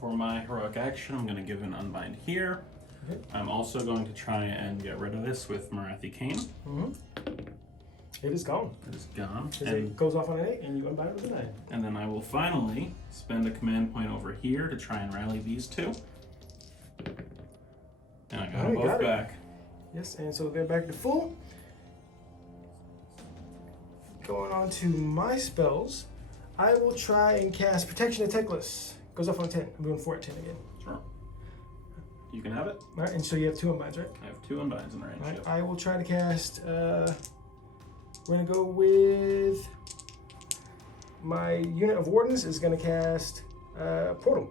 For my heroic action, I'm going to give an unbind here. Okay. I'm also going to try and get rid of this with Morathi Khaine. Mm-hmm. It is gone. It is gone. And it goes off on an 8 and you unbind it with a 9. And then I will finally spend a command point over here to try and rally these two. And I got them both back. Yes, and so they're back to full. Going on to my spells, I will try and cast Protection of Teclis. Goes off on 10. I'm doing 4 at 10 again. Sure. You can have it. All right, and so you have 2 unbinds, right? I have 2 unbinds in range. All right, yep. I will try to cast, we're going to go with my unit of Wardens is going to cast Portal.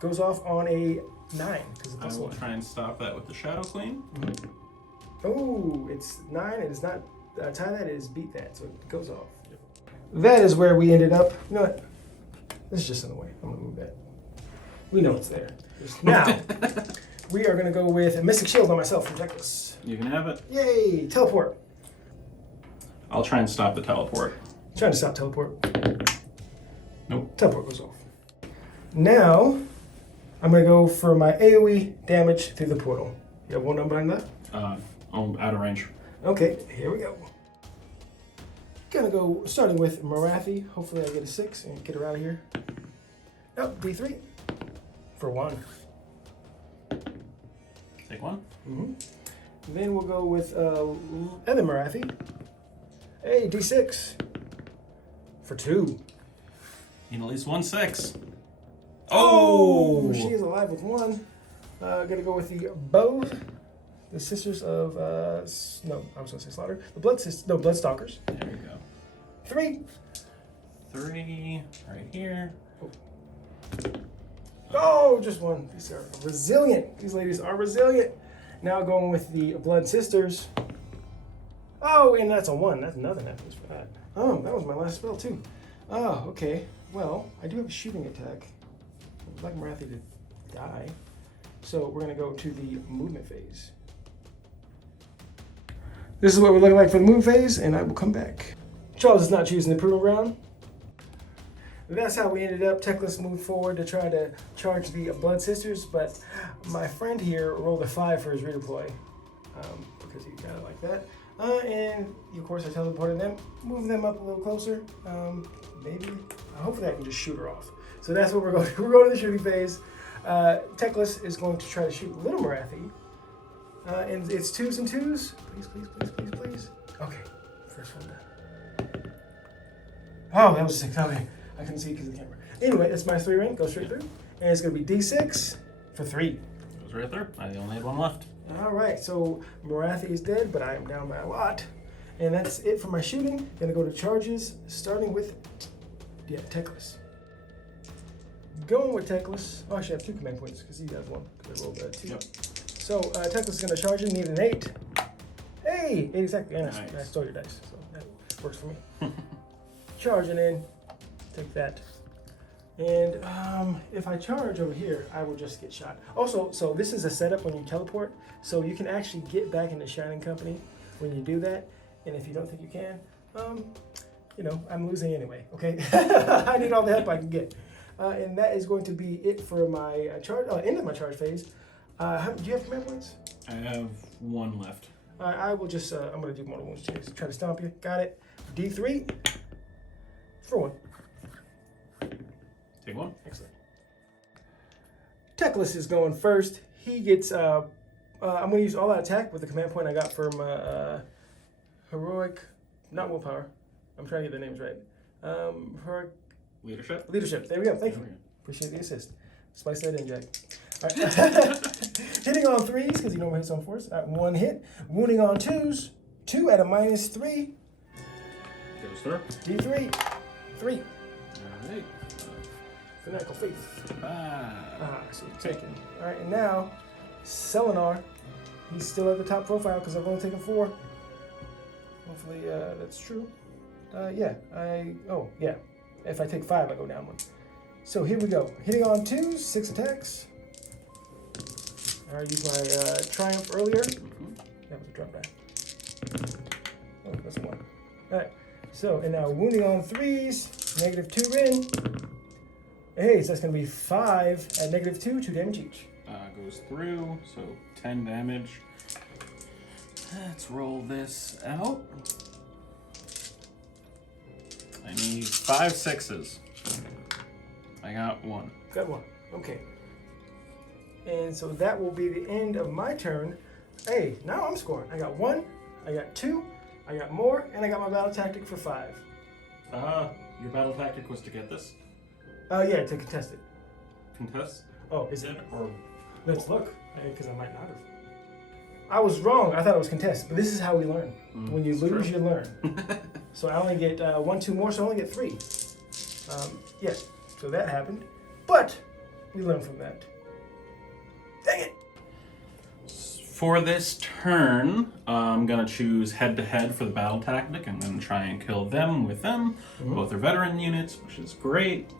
Goes off on a 9. I will try and stop that with the Shadow Queen. Mm-hmm. Oh, it's 9. It is not tie that, it is beat that, so it goes off. Yep. That is where we ended up. You know what? This is just in the way. I'm going to move that. We know it's there. Now, we are going to go with a Mystic Shield on myself from Teclis. You can have it. Yay! Teleport. I'll try and stop the teleport. Trying to stop teleport. Nope. Teleport goes off. Now, I'm going to go for my AoE damage through the portal. You have one unbind left? I'm out of range. Okay, here we go. Gonna go starting with Morathi. Hopefully I get a 6 and get her out of here. Nope, D3 for 1. Take 1. Mm-hmm. Then we'll go with other Morathi. Hey, D6 for 2. Need at least 1 6. Oh, she is alive with 1. Gonna go with the bow. The Sisters of, no, I was going to say Slaughter. The Bloodstalkers. There you go. 3. 3, right here. Oh, just 1. These are resilient. These ladies are resilient. Now going with the Blood Sisters. Oh, and that's a 1. That's nothing happens for that. Oh, that was my last spell too. Oh, okay. Well, I do have a shooting attack. I'd like Morathi to die. So we're going to go to the movement phase. This is what we're looking like for the move phase, and I will come back. Charles is not choosing the proving ground. That's how we ended up. Teclis moved forward to try to charge the Blood Sisters, but my friend here rolled a 5 for his redeploy because he got it like that. And of course I teleported them, moved them up a little closer. Maybe, hopefully I can just shoot her off. So that's what we're going to do. We're going to the shooting phase. Teclis is going to try to shoot Little Morathi. And it's 2s and 2s. Please, please, please, please, please. Okay, first one done. Oh, that was 6. Okay, I couldn't see it because of the camera. Anyway, that's my 3 ring. Go straight through. And it's going to be D6 for 3. Goes right there. I only had 1 left. All right, so Morathi is dead, but I am down by a lot. And that's it for my shooting. Gonna go to charges, starting with Teclis. Going with Teclis. Oh, I should have 2 command points because he has 1. Because I rolled 2. Yep. So Teclis is gonna charge in, need an 8. Hey, 8 exactly. And Nice. I stole your dice, so that works for me. Charging in, take that. And if I charge over here, I will just get shot. Also, so this is a setup when you teleport, so you can actually get back into Shining Company when you do that. And if you don't think you can, you know, I'm losing anyway, okay? I need all the help I can get. And that is going to be it for my charge, end of my charge phase. Do you have command points? I have 1 left. I will just, I'm going to do mortal wounds chase. Try to stomp you. Got it. D3 for 1. Take 1. Excellent. Teclis is going first. He gets, I'm going to use all that attack with the command point I got from Heroic, not Willpower. I'm trying to get the names right. Heroic Leadership. Leadership. There we go. Thank you. Appreciate the assist. Spice that in, Jack. All right. Hitting on 3s because he normally hits on 4s. 1 hit. Wounding on 2s. 2 at a -3. Goes through. D3. 3. All right. Fanatical Faith. So you're Okay. taking. All right, and now Selenar. He's still at the top profile because I've only taken 4. Hopefully that's true. Yeah. Yeah. If I take 5, I go down 1. So here we go. Hitting on 2s, 6 attacks. I already used my Triumph earlier. That was a drop die. Oh, that's a 1. Alright. So, and now wounding on 3s, -2 Rin. Hey, so that's going to be 5 at -2, 2 damage each. Goes through, so 10 damage. Let's roll this out. I need 5 6s. I got 1. Got 1. Okay. And so that will be the end of my turn. Hey, now I'm scoring. I got 1, I got 2, I got more, and I got my battle tactic for 5. Your battle tactic was to get this? Yeah, to contest it. Contest? Oh, is it? Or Let's look, because I might not have. I was wrong. I thought it was contest, but this is how we learn. When you lose, you learn. So I only get 1, 2 more, so I only get 3. Yeah, so that happened. But we learned from that. Dang it! For this turn, I'm going to choose head-to-head for the battle tactic. I'm going to try and kill them with them. Both are veteran units, which is great.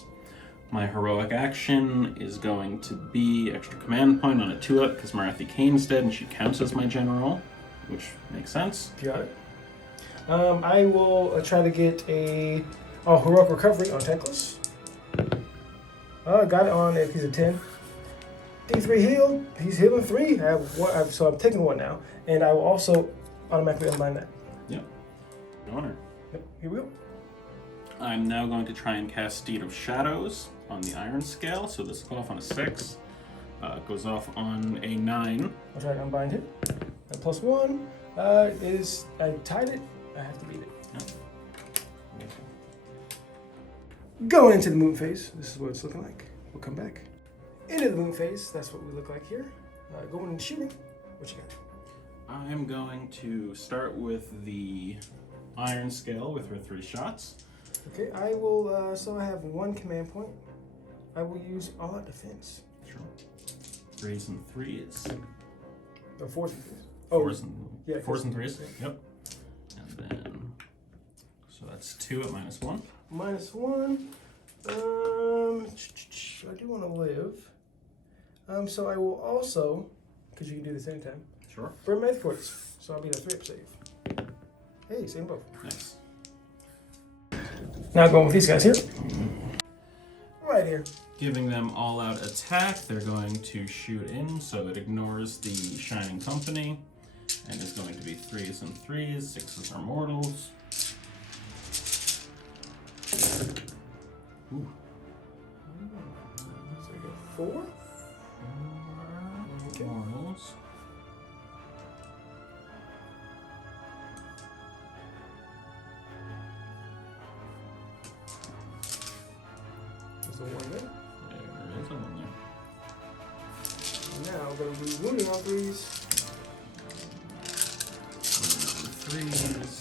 My heroic action is going to be extra command point on a 2-up because Morathi Khaine's dead and she counts as my general, which makes sense. Got it. I will try to get a heroic recovery on Teclis. Got it on if he's a 10. D3 healed. He's healing 3. I have 1, so I'm taking 1 now, and I will also automatically unbind that. Yep. Honor. Yep. Here we go. I'm now going to try and cast Steed of Shadows on the Iron Scale, so this will go off on a 6. It goes off on a 9. I'll try to unbind it. And +1 is I tied it. I have to beat it. Yep. Going into the moon phase. This is what it's looking like. We'll come back. Into the moon phase. That's what we look like here. Going and shooting. What you got? I'm going to start with the Iron Scale with her 3 shots. Okay, I will, so I have 1 command point. I will use all out defense. Sure. 3s and 3s. No, 4s and 3s. 4s and, yeah, 4s and 3s? Yep. And then, so that's 2 at -1. -1. I do want to live. So I will also, because you can do this anytime, Sure. burn my quarters. So I'll be at a 3-up save. Hey, same both. Nice. Now going with these guys here. Right here. Giving them all-out attack, they're going to shoot in, so it ignores the Shining Company, and is going to be 3s and 3s, 6s are mortals. Ooh. So we go 4. Okay. Mortals. There's a 1 there. There is a 1 there. And now we're going to be wounding on 3s. 3s.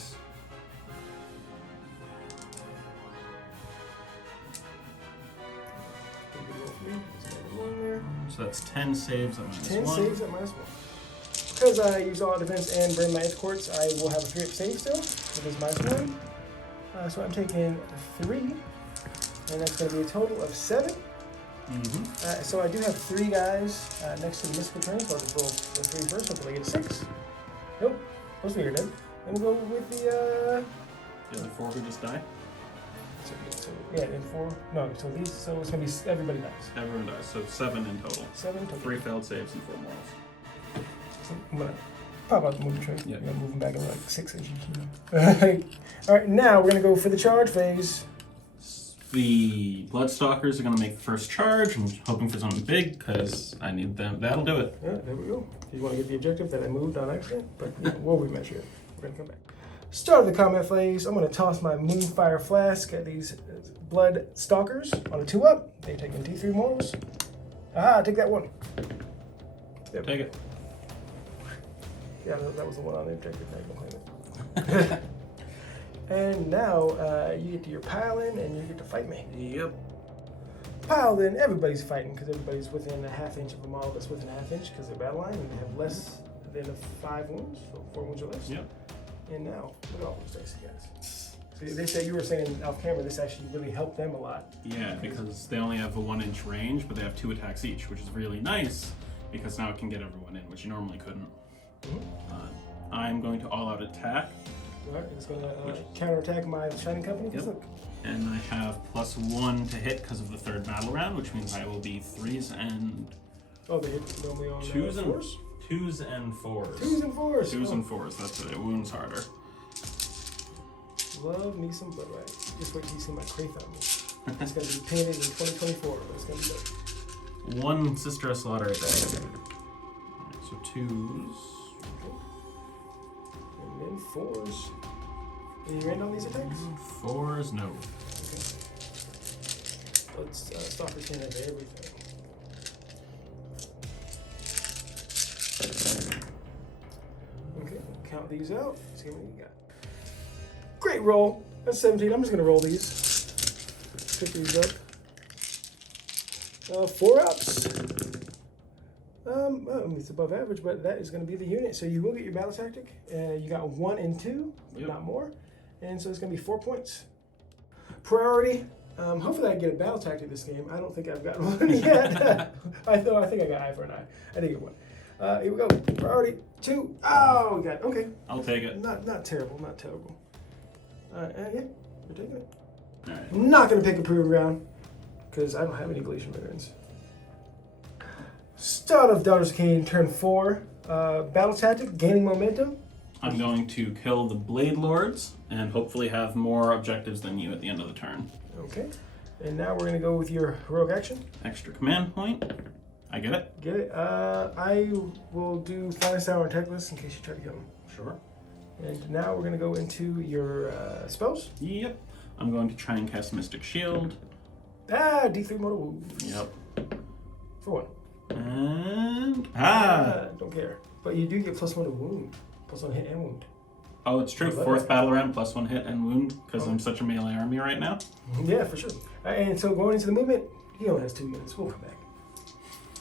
So that's 10 saves at -1. 10 saves at -1. Because I use all defense and burn my edge quartz, I will have a 3-up save still. It is -1. So I'm taking 3, and that's going to be a total of 7. So I do have 3 guys next to the mystical train, so I'll just roll the 3 first. Hopefully I get a 6. Nope, those 3 are dead. And we'll go with the other 4 who just die? So yeah, and 4. No, so these. So it's gonna be everybody dies. Everyone dies, so 7 in total. 7 total. 3 failed saves and 4 mortals. So I'm gonna pop out the moving train. Yeah. I'm gonna move them back in like 6 inches. You know? All right, now we're gonna go for the charge phase. The Bloodstalkers are going to make the first charge. I'm hoping for something big because I need them. That'll do it. Yeah, there we go. You want to get the objective that I moved on accident, but yeah, we'll remeasure it. We're gonna come back. Start of the combat phase. I'm gonna toss my Moonfire Flask at these Blood Stalkers on a 2-up. They take in T3 mortals. Aha, take that 1. Yep. Take it. Yeah, that was the one on the objective. Now you can claim it. And now you get to your pile-in and you get to fight me. Yep. Pile-in, everybody's fighting because everybody's within a ½ inch of a model that's within a ½ inch because they're battle line and they have less than 5 wounds, so 4 wounds or less. Yep. And now, look at all those dice, guys. It's You were saying off camera, this actually really helped them a lot. Yeah, because they only have a 1-inch range, but they have 2 attacks each, which is really nice because now it can get everyone in, which you normally couldn't. I'm going to all-out attack. Alright, it's going to counterattack my Shining Company. Yep. Look. And I have +1 to hit because of the 3rd battle round, which means I will be 3s and... Oh, they hit normally on 2s and 4s? 2s and 4s. 2s and 4s. 2s and 4s, that's it. It wounds harder. Love me some blood right. Just wait till you see my Kraith on me. It's going to be painted in 2024, but it's going to be good. 1 Sister Slaughter a day. Right, so 2s. Okay. And then 4s. Any rand on these attacks? 4s, no. Okay. Let's stop this in into everything. Okay, count these out. See what you got. Great roll. That's 17. I'm just gonna roll these. Pick these up. 4 ups. Well, it's above average, but that is gonna be the unit. So you will get your battle tactic. You got 1 and 2, Yep. not more. And so it's gonna be 4 points. Priority. Hopefully I get a battle tactic this game. I don't think I've got one yet. I think I got eye for an eye. I didn't get one. Here we go. Priority 2. Oh, God. Okay. I'll take it. Not terrible. Not terrible. Yeah, we're taking it. Alright. I'm not going to pick a proving ground because I don't have any Glacier veterans. Start of Daughters of Khaine, turn 4. Battle tactic, gaining momentum. I'm going to kill the Blade Lords and hopefully have more objectives than you at the end of the turn. Okay. And now we're going to go with your heroic action. Extra command point. I get it. Get it? I will do Finest Hour and Teclis in case you try to kill him. Sure. And now we're going to go into your spells. Yep. I'm going to try and cast Mystic Shield. D3 mortal wound. Yep. For 1. And... Don't care. But you do get +1 to wound. +1 hit and wound. Oh, it's true. 4th battle round, +1 hit and wound, because I'm such a melee army right now. Yeah, for sure. And so going into the movement, he only has 2 units. We'll come back.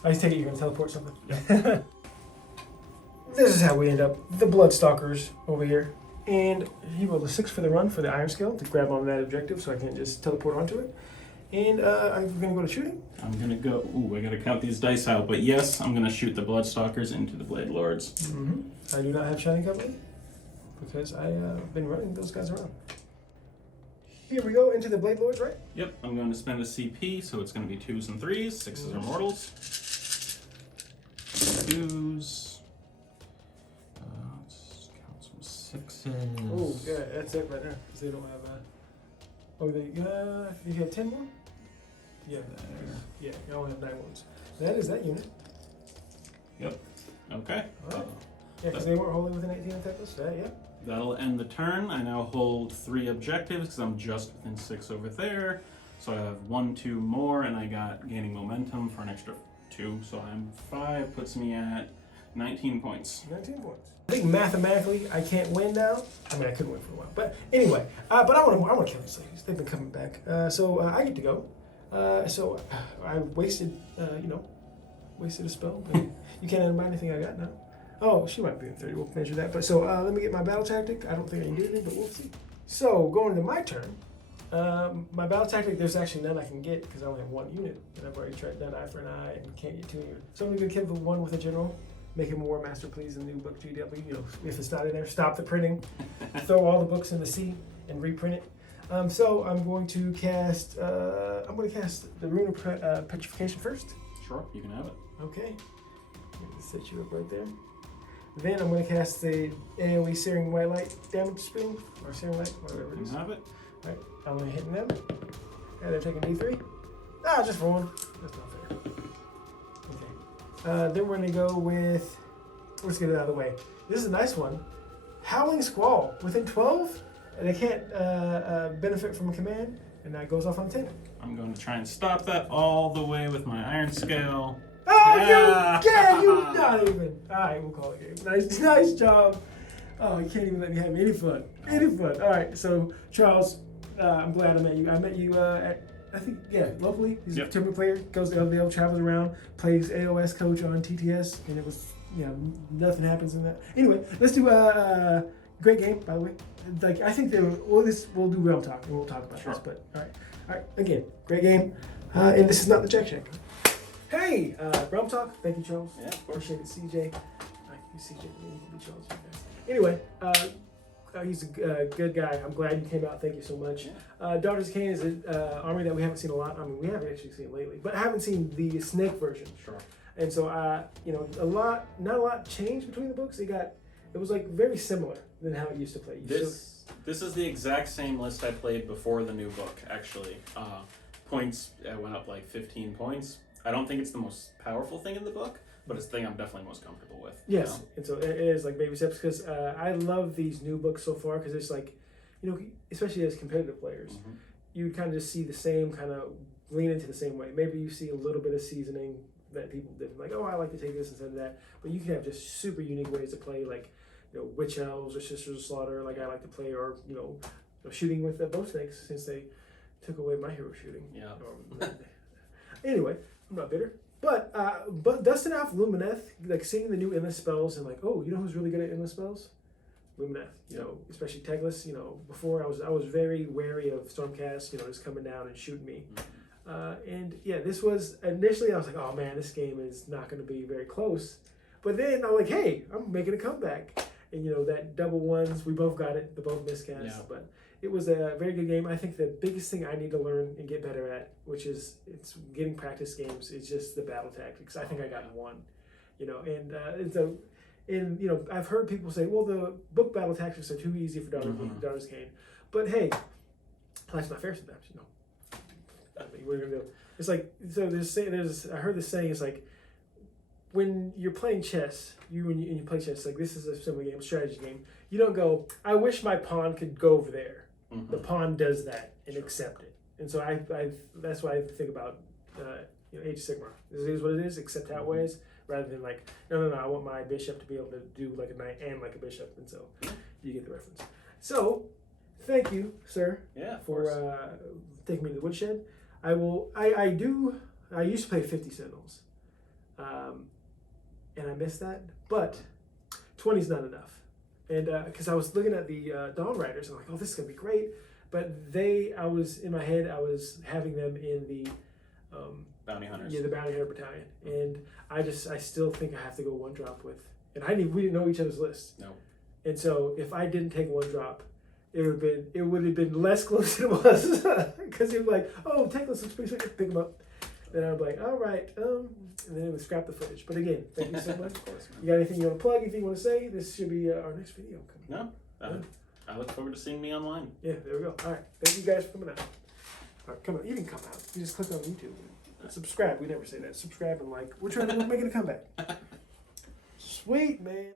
I just take it you're going to teleport something. Yeah. This is how we end up. The Bloodstalkers over here. And he rolled a 6 for the run for the Iron Scale to grab on that objective so I can just teleport onto it. And I'm going to go to shooting. I'm going to go... Ooh, I got to count these dice out. But yes, I'm going to shoot the Bloodstalkers into the Blade Lords. Mm-hmm. I do not have Shining Company because I've been running those guys around. Here we go into the Blade Lords, right? Yep, I'm going to spend a CP, so it's going to be 2s and 3s. 6s are mortals. 2s. Let's count some 6s. Oh, yeah, that's it right there. Because they don't have you have 10 more? Yeah, yeah, you only have 9 ones. That is that unit. Yep. Okay. All right. Yeah, because they weren't holding with an 18 attack list. Yeah. That'll end the turn. I now hold 3 objectives because I'm just within 6 over there. So I have 1, 2 more, and I got gaining momentum for an extra 2. So I'm 5, puts me at 19 points. 19 points. I think mathematically I can't win now. I mean, I could win for a while, but anyway. But I want to kill these ladies. They've been coming back. So I get to go. So I wasted, wasted a spell. But you can't undermine anything I got now. Oh, she might be in 30. We'll measure that. But so let me get my battle tactic. I don't think I can do anything, but we'll see. So going into my turn, my battle tactic, there's actually none I can get because I only have 1 unit. And I've already tried done eye for an eye and can't get 2 units. So I'm going to kill the one with a general. Make him a War Master, please, in the new book GW. You know, if it's not in there, stop the printing. Throw all the books in the sea and reprint it. So I'm going to cast. I'm going to cast the Rune of Petrification first. Sure, you can have it. Okay. Let me set you up right there. Then I'm going to cast the AoE Searing White Light damage spin, or Searing Light, whatever it You is. can have it. All right, I'm going to hit them. And they're taking D3. Just for 1. That's not fair. Okay. Then we're going to go with. Let's get it out of the way. This is a nice one. Howling Squall. Within 12, and they can't benefit from a command, and that goes off on 10. I'm going to try and stop that all the way with my Iron Scale. Oh, Yeah. you not even. All right, we'll call it game. Nice job. Oh, you can't even let me have any fun. All right, so Charles, I'm glad I met you. I met you at, I think, locally. He's a tournament player. Goes to LVL, travels around, plays AOS coach on TTS, and it was, nothing happens in that. Anyway, let's do great game, by the way. Like I think we'll do realm talk and we'll talk about Sure. this. But all right. Again, great game. And this is not the Jack Shack. Hey, realm talk. Thank you, Charles. Yeah, of course. Appreciate it, CJ. You CJ, you can be Charles. Anyway, he's a good guy. I'm glad you came out. Thank you so much. Yeah. Daughters of Khaine is an army that we haven't seen a lot. I mean, we haven't actually seen it lately, but I haven't seen the Snake version. Sure. And so, not a lot changed between the books. It was like very similar than how it used to play. This is the exact same list I played before the new book, actually. Points went up like 15 points. I don't think it's the most powerful thing in the book, but it's the thing I'm definitely most comfortable with. Yes, You know? and so it is like baby steps because I love these new books so far because it's like, especially as competitive players, you kind of just see the same kind of lean into the same way. Maybe you see a little bit of seasoning that people did, like, oh, I like to take this instead of that, but you can have just super unique ways to play, like, witch elves or sisters of slaughter, like I like to play, or shooting with bow snakes since they took away my hero shooting. Yeah. Anyway, I'm not bitter. But dusting off Lumineth, like seeing the new endless spells and like, oh, you know who's really good at endless spells? Lumineth. Especially Teclis. Before I was very wary of Stormcast, just coming down and shooting me. And yeah, this was initially I was like, oh man, this game is not going to be very close. But then I'm like, hey, I'm making a comeback. And that double ones, we both got it, the both miscasts. Yeah. But it was a very good game. I think the biggest thing I need to learn and get better at, which is it's getting practice games, is just the battle tactics. I think I got one, and I've heard people say, well, the book battle tactics are too easy for Daughters of Khaine. But hey, life's not fair sometimes, I mean, what are you gonna do? It's like, so I heard this saying, it's like, when you're playing chess, when you play chess, like this is a similar game, strategy game, you don't go, I wish my pawn could go over there. The pawn does that and accept it. And so I that's why I think about Age of Sigmar. This is what it is, accept how it ways, rather than like, no, I want my bishop to be able to do like a knight and like a bishop. And so you get the reference. So thank you, sir, for taking me to the woodshed. I used to play 50 Sentinels. And I missed that, but 20 is not enough. And because I was looking at the Dawn Riders, and I'm like, oh, this is gonna be great. But I was in my head, I was having them in the Bounty Hunters. Yeah, the Bounty Hunter Battalion, and I still think I have to go one drop with. And we didn't know each other's lists. No. And so if I didn't take one drop, it would have been less close than it was because it was like, oh, Teclis looks pretty sweet, pick them up. Then I'd be like, all right, and then it would scrap the footage. But again, thank you so much. Of course, man. You got anything you want to plug? Anything you want to say? This should be our next video coming. No, I look forward to seeing me online. Yeah, there we go. All right, thank you guys for coming out. All right, come on, you can come out. You just click on YouTube. Subscribe. We never say that. Subscribe and like. We're making a comeback. Sweet, man.